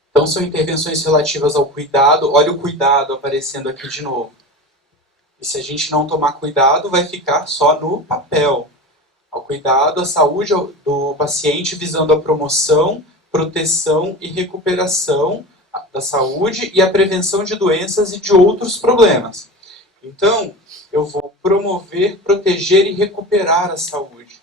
Então são intervenções relativas ao cuidado. Olha o cuidado aparecendo aqui de novo. E se a gente não tomar cuidado, vai ficar só no papel. Ao cuidado, à saúde do paciente visando a promoção, proteção e recuperação da saúde e a prevenção de doenças e de outros problemas. Então, eu vou promover, proteger e recuperar a saúde.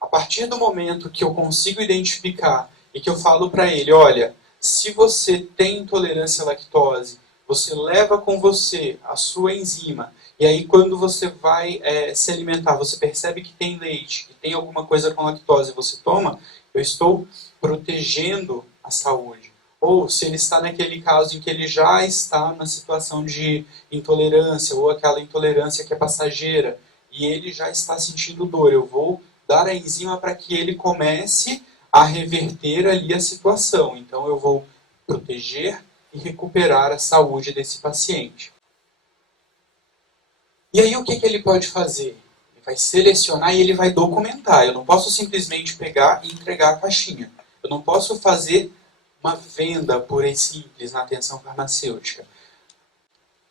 A partir do momento que eu consigo identificar e que eu falo para ele, olha, se você tem intolerância à lactose, você leva com você a sua enzima, e aí quando você vai se alimentar, você percebe que tem leite, que tem alguma coisa com lactose, você toma, eu estou protegendo a saúde. Ou se ele está naquele caso em que ele já está na situação de intolerância, ou aquela intolerância que é passageira, e ele já está sentindo dor, eu vou dar a enzima para que ele comece a reverter ali a situação. Então eu vou proteger e recuperar a saúde desse paciente. E aí o que ele pode fazer? Ele vai selecionar e ele vai documentar. Eu não posso simplesmente pegar e entregar a caixinha. Eu não posso fazer uma venda pura e simples na atenção farmacêutica.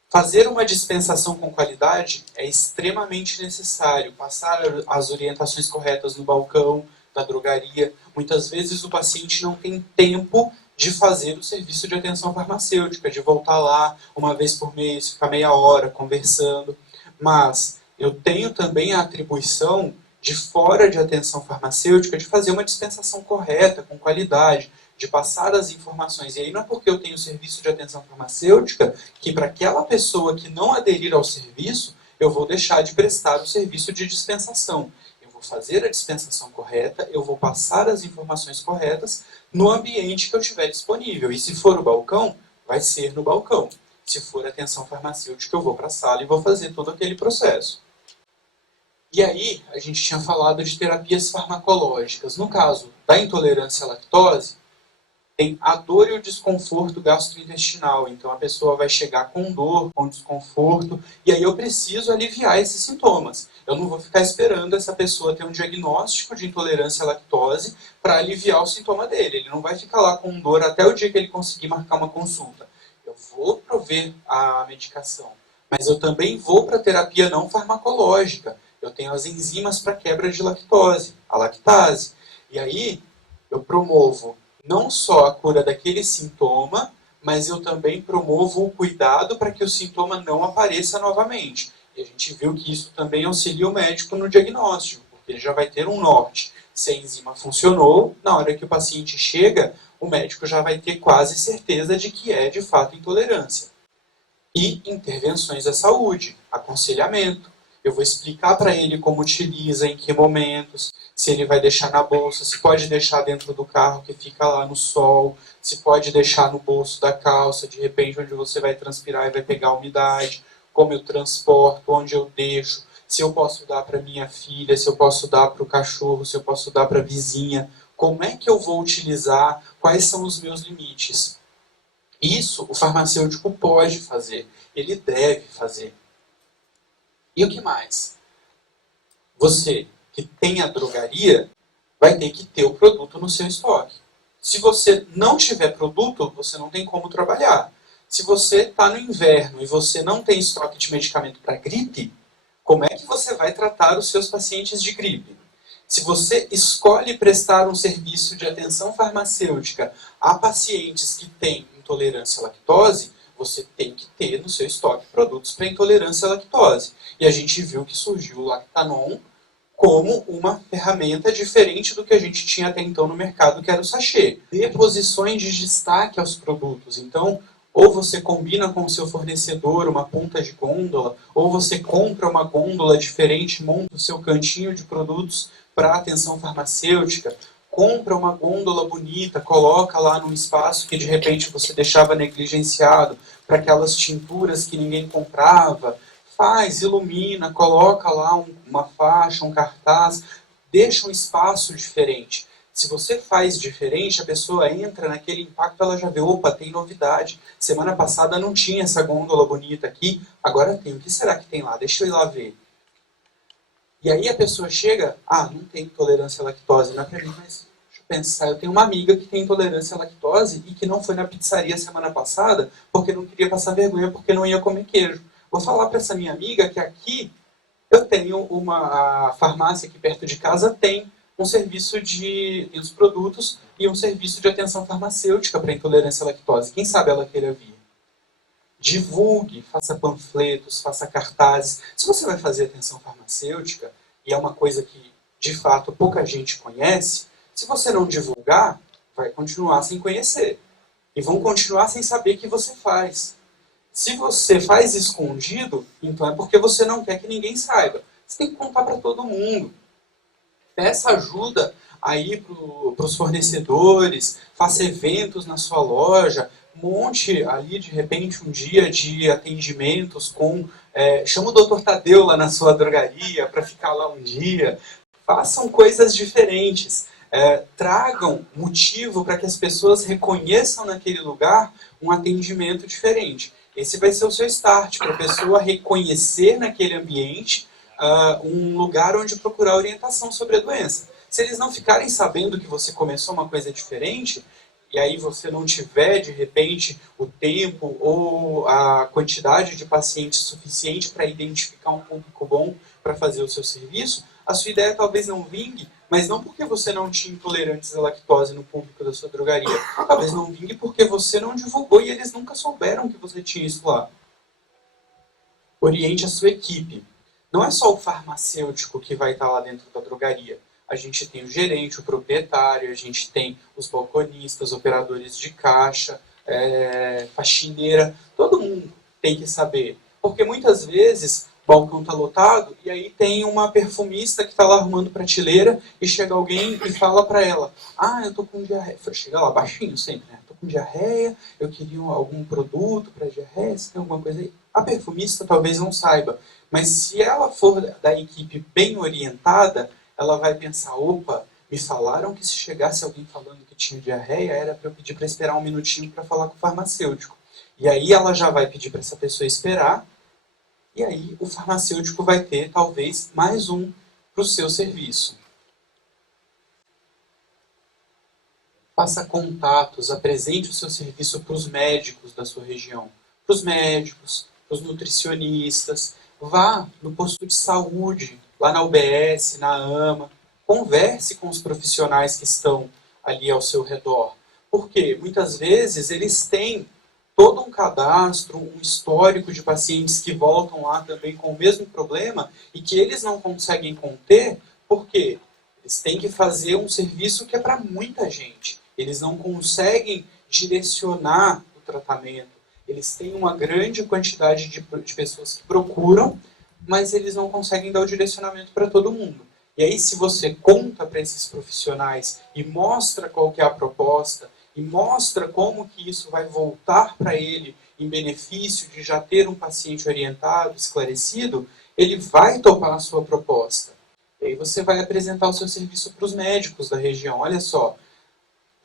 Fazer uma dispensação com qualidade é extremamente necessário. Passar as orientações corretas no balcão da drogaria. Muitas vezes o paciente não tem tempo de fazer o serviço de atenção farmacêutica, de voltar lá uma vez por mês, ficar meia hora conversando. Mas eu tenho também a atribuição de fora de atenção farmacêutica de fazer uma dispensação correta, com qualidade, de passar as informações. E aí não é porque eu tenho serviço de atenção farmacêutica que para aquela pessoa que não aderir ao serviço, eu vou deixar de prestar o serviço de dispensação. Eu vou fazer a dispensação correta, eu vou passar as informações corretas no ambiente que eu tiver disponível. E se for o balcão, vai ser no balcão. Se for atenção farmacêutica, eu vou para a sala e vou fazer todo aquele processo. E aí, a gente tinha falado de terapias farmacológicas. No caso da intolerância à lactose, tem a dor e o desconforto gastrointestinal. Então a pessoa vai chegar com dor, com desconforto, e aí eu preciso aliviar esses sintomas. Eu não vou ficar esperando essa pessoa ter um diagnóstico de intolerância à lactose para aliviar o sintoma dele. Ele não vai ficar lá com dor até o dia que ele conseguir marcar uma consulta. Eu vou prover a medicação, mas eu também vou para a terapia não farmacológica. Eu tenho as enzimas para quebra de lactose, a lactase. E aí eu promovo não só a cura daquele sintoma, mas eu também promovo o cuidado para que o sintoma não apareça novamente. E a gente viu que isso também auxilia o médico no diagnóstico, porque ele já vai ter um norte. Se a enzima funcionou, na hora que o paciente chega, o médico já vai ter quase certeza de que é de fato intolerância. E intervenções da saúde, aconselhamento. Eu vou explicar para ele como utiliza, em que momentos, se ele vai deixar na bolsa, se pode deixar dentro do carro que fica lá no sol, se pode deixar no bolso da calça, de repente onde você vai transpirar e vai pegar a umidade, como eu transporto, onde eu deixo, se eu posso dar para minha filha, se eu posso dar para o cachorro, se eu posso dar para a vizinha, como é que eu vou utilizar, quais são os meus limites. Isso o farmacêutico pode fazer, ele deve fazer. E o que mais? Você que tem a drogaria vai ter que ter o produto no seu estoque. Se você não tiver produto, você não tem como trabalhar. Se você está no inverno e você não tem estoque de medicamento para gripe, como é que você vai tratar os seus pacientes de gripe? Se você escolhe prestar um serviço de atenção farmacêutica a pacientes que têm intolerância à lactose, você tem que ter no seu estoque produtos para intolerância à lactose. E a gente viu que surgiu o Lactanon como uma ferramenta diferente do que a gente tinha até então no mercado, que era o sachê. Dê posições de destaque aos produtos. Então, ou você combina com o seu fornecedor uma ponta de gôndola, ou você compra uma gôndola diferente, monta o seu cantinho de produtos para atenção farmacêutica, compra uma gôndola bonita, coloca lá num espaço que de repente você deixava negligenciado para aquelas tinturas que ninguém comprava, faz, ilumina, coloca lá uma faixa, um cartaz, deixa um espaço diferente. Se você faz diferente, a pessoa entra naquele impacto, ela já vê, opa, tem novidade. Semana passada não tinha essa gôndola bonita aqui, agora tem. O que será que tem lá? Deixa eu ir lá ver. E aí a pessoa chega, não tem intolerância à lactose, não é pra mim, mas deixa eu pensar, eu tenho uma amiga que tem intolerância à lactose e que não foi na pizzaria semana passada porque não queria passar vergonha porque não ia comer queijo. Vou falar para essa minha amiga que aqui eu tenho a farmácia aqui perto de casa tem um serviço de os produtos e um serviço de atenção farmacêutica para intolerância à lactose. Quem sabe ela queira vir. Divulgue, faça panfletos, faça cartazes. Se você vai fazer atenção farmacêutica, e é uma coisa que, de fato, pouca gente conhece, se você não divulgar, vai continuar sem conhecer. E vão continuar sem saber que você faz. Se você faz escondido, então é porque você não quer que ninguém saiba. Você tem que contar para todo mundo. Peça ajuda aí para os fornecedores, faça eventos na sua loja, monte ali de repente um dia de atendimentos com... chama o Dr. Tadeu lá na sua drogaria para ficar lá um dia. Façam coisas diferentes. Tragam motivo para que as pessoas reconheçam naquele lugar um atendimento diferente. Esse vai ser o seu start, para a pessoa reconhecer naquele ambiente um lugar onde procurar orientação sobre a doença. Se eles não ficarem sabendo que você começou uma coisa diferente, e aí você não tiver, de repente, o tempo ou a quantidade de pacientes suficiente para identificar um público bom para fazer o seu serviço, a sua ideia talvez não vingue, mas não porque você não tinha intolerantes à lactose no público da sua drogaria. Talvez não vingue porque você não divulgou e eles nunca souberam que você tinha isso lá. Oriente a sua equipe. Não é só o farmacêutico que vai estar lá dentro da drogaria. A gente tem o gerente, o proprietário, a gente tem os balconistas, operadores de caixa, faxineira. Todo mundo tem que saber. Porque muitas vezes o balcão está lotado e aí tem uma perfumista que está lá arrumando prateleira e chega alguém e fala para ela: eu tô com diarreia. Chega lá baixinho sempre, né? Tô com diarreia, eu queria algum produto para diarreia, se tem alguma coisa aí. A perfumista talvez não saiba, mas se ela for da equipe bem orientada, ela vai pensar: opa, Me falaram que se chegasse alguém falando que tinha diarreia, era para eu pedir para esperar um minutinho para falar com o farmacêutico. E aí ela já vai pedir para essa pessoa esperar, e aí o farmacêutico vai ter, talvez, mais um para o seu serviço. Faça contatos, apresente o seu serviço para os médicos da sua região. Para os médicos, para os nutricionistas. Vá no posto de saúde, lá na UBS, na AMA. Converse com os profissionais que estão ali ao seu redor. Porque muitas vezes eles têm todo um cadastro, um histórico de pacientes que voltam lá também com o mesmo problema e que eles não conseguem conter, porque eles têm que fazer um serviço que é para muita gente. Eles não conseguem direcionar o tratamento. Eles têm uma grande quantidade de pessoas que procuram, mas eles não conseguem dar o direcionamento para todo mundo. E aí, se você conta para esses profissionais e mostra qual que é a proposta, e mostra como que isso vai voltar para ele em benefício de já ter um paciente orientado, esclarecido, ele vai topar a sua proposta. E aí você vai apresentar o seu serviço para os médicos da região. Olha só,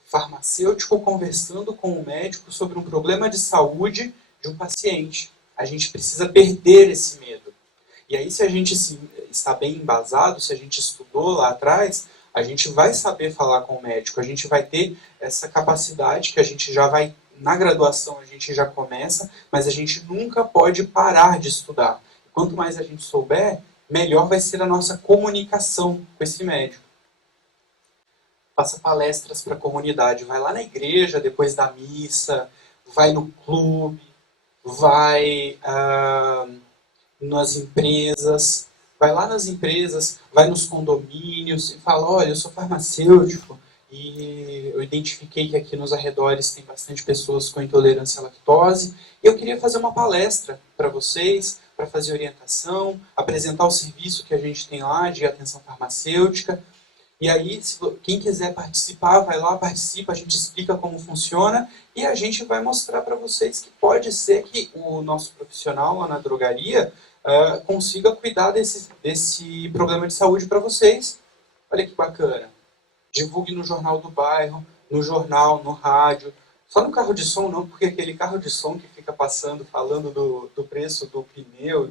farmacêutico conversando com o médico sobre um problema de saúde de um paciente. A gente precisa perder esse medo. E aí, se a gente está bem embasado, se a gente estudou lá atrás, a gente vai saber falar com o médico, a gente vai ter essa capacidade que a gente já vai, na graduação a gente já começa, mas a gente nunca pode parar de estudar. Quanto mais a gente souber, melhor vai ser a nossa comunicação com esse médico. Faça palestras para a comunidade, vai lá na igreja depois da missa, vai no clube, vai nas empresas, vai lá nas empresas, vai nos condomínios e fala, olha, eu sou farmacêutico e eu identifiquei que aqui nos arredores tem bastante pessoas com intolerância à lactose e eu queria fazer uma palestra para vocês, para fazer orientação, apresentar o serviço que a gente tem lá de atenção farmacêutica. E aí, quem quiser participar, vai lá, participa, a gente explica como funciona e a gente vai mostrar para vocês que pode ser que o nosso profissional lá na drogaria consiga cuidar desse problema de saúde para vocês. Olha que bacana. Divulgue no jornal do bairro, no jornal, no rádio. Só no carro de som não, porque aquele carro de som que fica passando, falando do preço do pneu,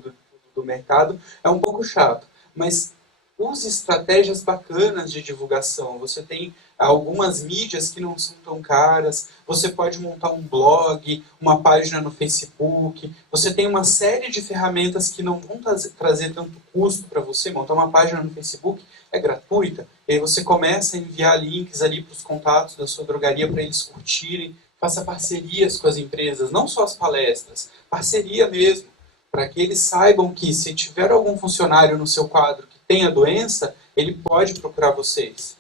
do mercado, é um pouco chato. Mas use estratégias bacanas de divulgação. Você tem algumas mídias que não são tão caras. Você pode montar um blog, uma página no Facebook. Você tem uma série de ferramentas que não vão trazer tanto custo para você. Montar uma página no Facebook é gratuita. E aí você começa a enviar links ali para os contatos da sua drogaria para eles curtirem. Faça parcerias com as empresas, não só as palestras. Parceria mesmo, para que eles saibam que se tiver algum funcionário no seu quadro que tem a doença, ele pode procurar vocês.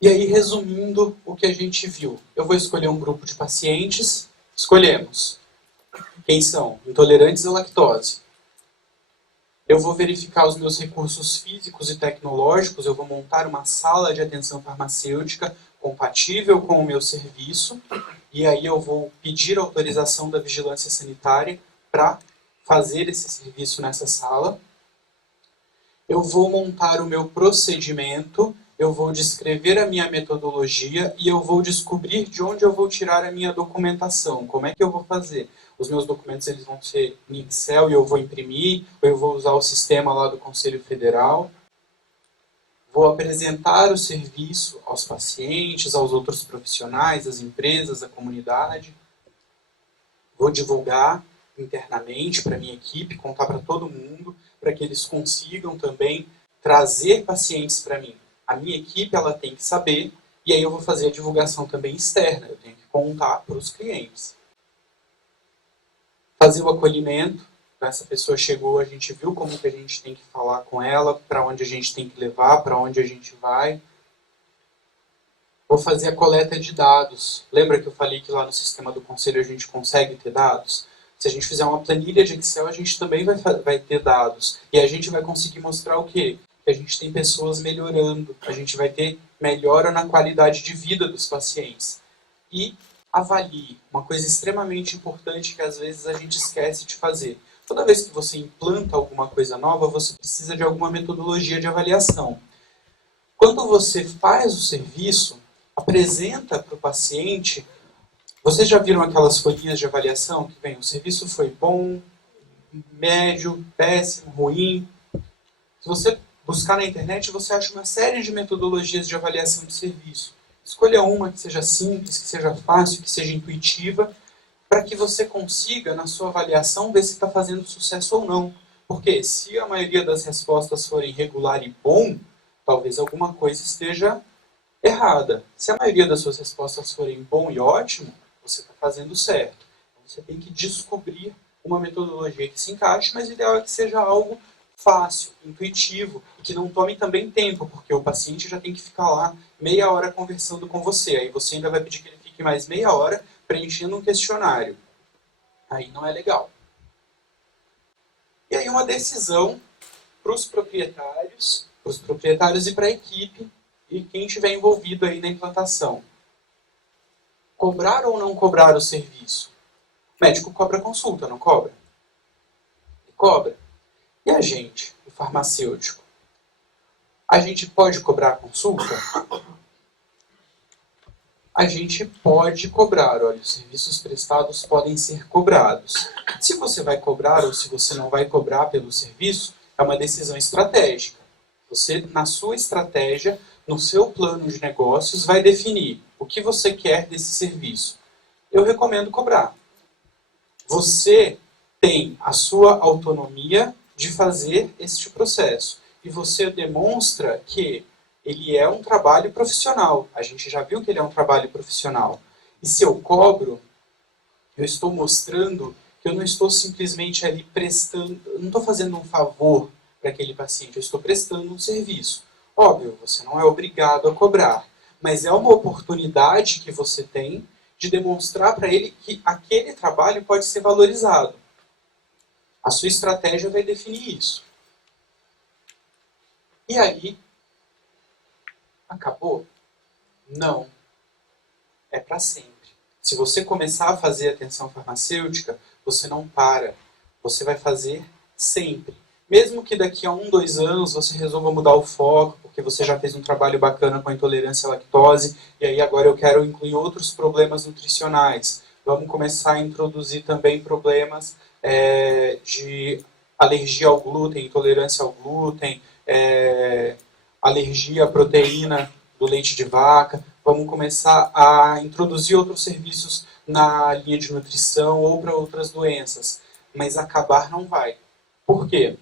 E aí, resumindo o que a gente viu, eu vou escolher um grupo de pacientes, escolhemos. Quem são? Intolerantes à lactose. Eu vou verificar os meus recursos físicos e tecnológicos, eu vou montar uma sala de atenção farmacêutica compatível com o meu serviço, e aí eu vou pedir autorização da vigilância sanitária para fazer esse serviço nessa sala. Eu vou montar o meu procedimento, eu vou descrever a minha metodologia e eu vou descobrir de onde eu vou tirar a minha documentação. Como é que eu vou fazer? Os meus documentos eles vão ser em Excel e eu vou imprimir, ou eu vou usar o sistema lá do Conselho Federal. Vou apresentar o serviço aos pacientes, aos outros profissionais, às empresas, à comunidade. Vou divulgar internamente para a minha equipe, contar para todo mundo, para que eles consigam também trazer pacientes para mim. A minha equipe ela tem que saber, e aí eu vou fazer a divulgação também externa, eu tenho que contar para os clientes. Fazer o acolhimento, essa pessoa chegou, a gente viu como que a gente tem que falar com ela, para onde a gente tem que levar, para onde a gente vai. Vou fazer a coleta de dados. Lembra que eu falei que lá no sistema do conselho a gente consegue ter dados? Se a gente fizer uma planilha de Excel, a gente também vai ter dados. E a gente vai conseguir mostrar o quê? Que a gente tem pessoas melhorando, a gente vai ter melhora na qualidade de vida dos pacientes. E avalie, uma coisa extremamente importante que às vezes a gente esquece de fazer. Toda vez que você implanta alguma coisa nova, você precisa de alguma metodologia de avaliação. Quando você faz o serviço, apresenta para o paciente. Vocês já viram aquelas folhinhas de avaliação que vem: o serviço foi bom, médio, péssimo, ruim? Se você buscar na internet, você acha uma série de metodologias de avaliação de serviço. Escolha uma que seja simples, que seja fácil, que seja intuitiva, para que você consiga, na sua avaliação, ver se está fazendo sucesso ou não. Porque se a maioria das respostas forem regular e bom, talvez alguma coisa esteja errada. Se a maioria das suas respostas forem bom e ótimo, você está fazendo certo. Então, você tem que descobrir uma metodologia que se encaixe, mas o ideal é que seja algo fácil, intuitivo, que não tome também tempo, porque o paciente já tem que ficar lá meia hora conversando com você. Aí você ainda vai pedir que ele fique mais meia hora preenchendo um questionário. Aí não é legal. E aí uma decisão para os proprietários e para a equipe e quem estiver envolvido aí na implantação. Cobrar ou não cobrar o serviço? O médico cobra consulta, não cobra? Ele cobra. E a gente, o farmacêutico? A gente pode cobrar a consulta? A gente pode cobrar. Olha, os serviços prestados podem ser cobrados. Se você vai cobrar ou se você não vai cobrar pelo serviço, é uma decisão estratégica. Você, na sua estratégia, no seu plano de negócios, vai definir o que você quer desse serviço. Eu recomendo cobrar. Você tem a sua autonomia de fazer este processo. E você demonstra que ele é um trabalho profissional. A gente já viu que ele é um trabalho profissional. E se eu cobro, eu estou mostrando que eu não estou simplesmente ali prestando, eu não estou fazendo um favor para aquele paciente, eu estou prestando um serviço. Óbvio, você não é obrigado a cobrar, mas é uma oportunidade que você tem de demonstrar para ele que aquele trabalho pode ser valorizado. A sua estratégia vai definir isso. E aí, acabou? Não. É para sempre. Se você começar a fazer atenção farmacêutica, você não para. Você vai fazer sempre. Mesmo que daqui a 1, 2 anos você resolva mudar o foco, porque você já fez um trabalho bacana com a intolerância à lactose, e aí agora eu quero incluir outros problemas nutricionais. Vamos começar a introduzir também problemas de alergia ao glúten, intolerância ao glúten, alergia à proteína do leite de vaca. Vamos começar a introduzir outros serviços na linha de nutrição ou para outras doenças. Mas acabar não vai. Por quê?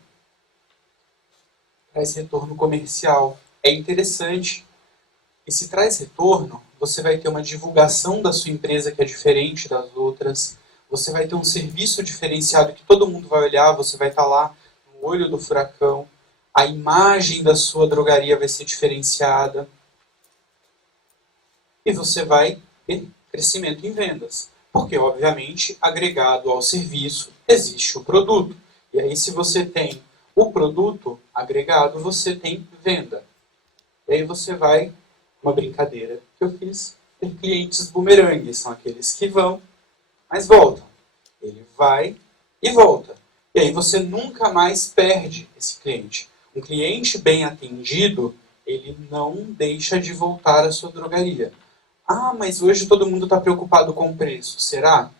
Traz retorno comercial. É interessante. E se traz retorno, você vai ter uma divulgação da sua empresa que é diferente das outras. Você vai ter um serviço diferenciado que todo mundo vai olhar, você vai estar lá no olho do furacão. A imagem da sua drogaria vai ser diferenciada. E você vai ter crescimento em vendas. Porque, obviamente, agregado ao serviço, existe o produto. E aí, se você tem o produto agregado, você tem venda. E aí você vai, uma brincadeira que eu fiz, ter clientes bumerangue, são aqueles que vão, mas voltam. Ele vai e volta. E aí você nunca mais perde esse cliente. Um cliente bem atendido, ele não deixa de voltar à sua drogaria. Ah, mas hoje todo mundo está preocupado com o preço. Será?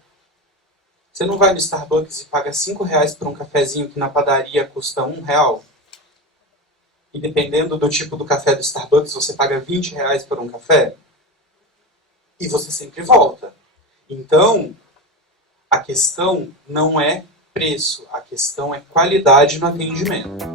Você não vai no Starbucks e paga R$5 por um cafezinho que na padaria custa R$1? E dependendo do tipo do café do Starbucks, você paga R$20 por um café? E você sempre volta. Então, a questão não é preço, a questão é qualidade no atendimento.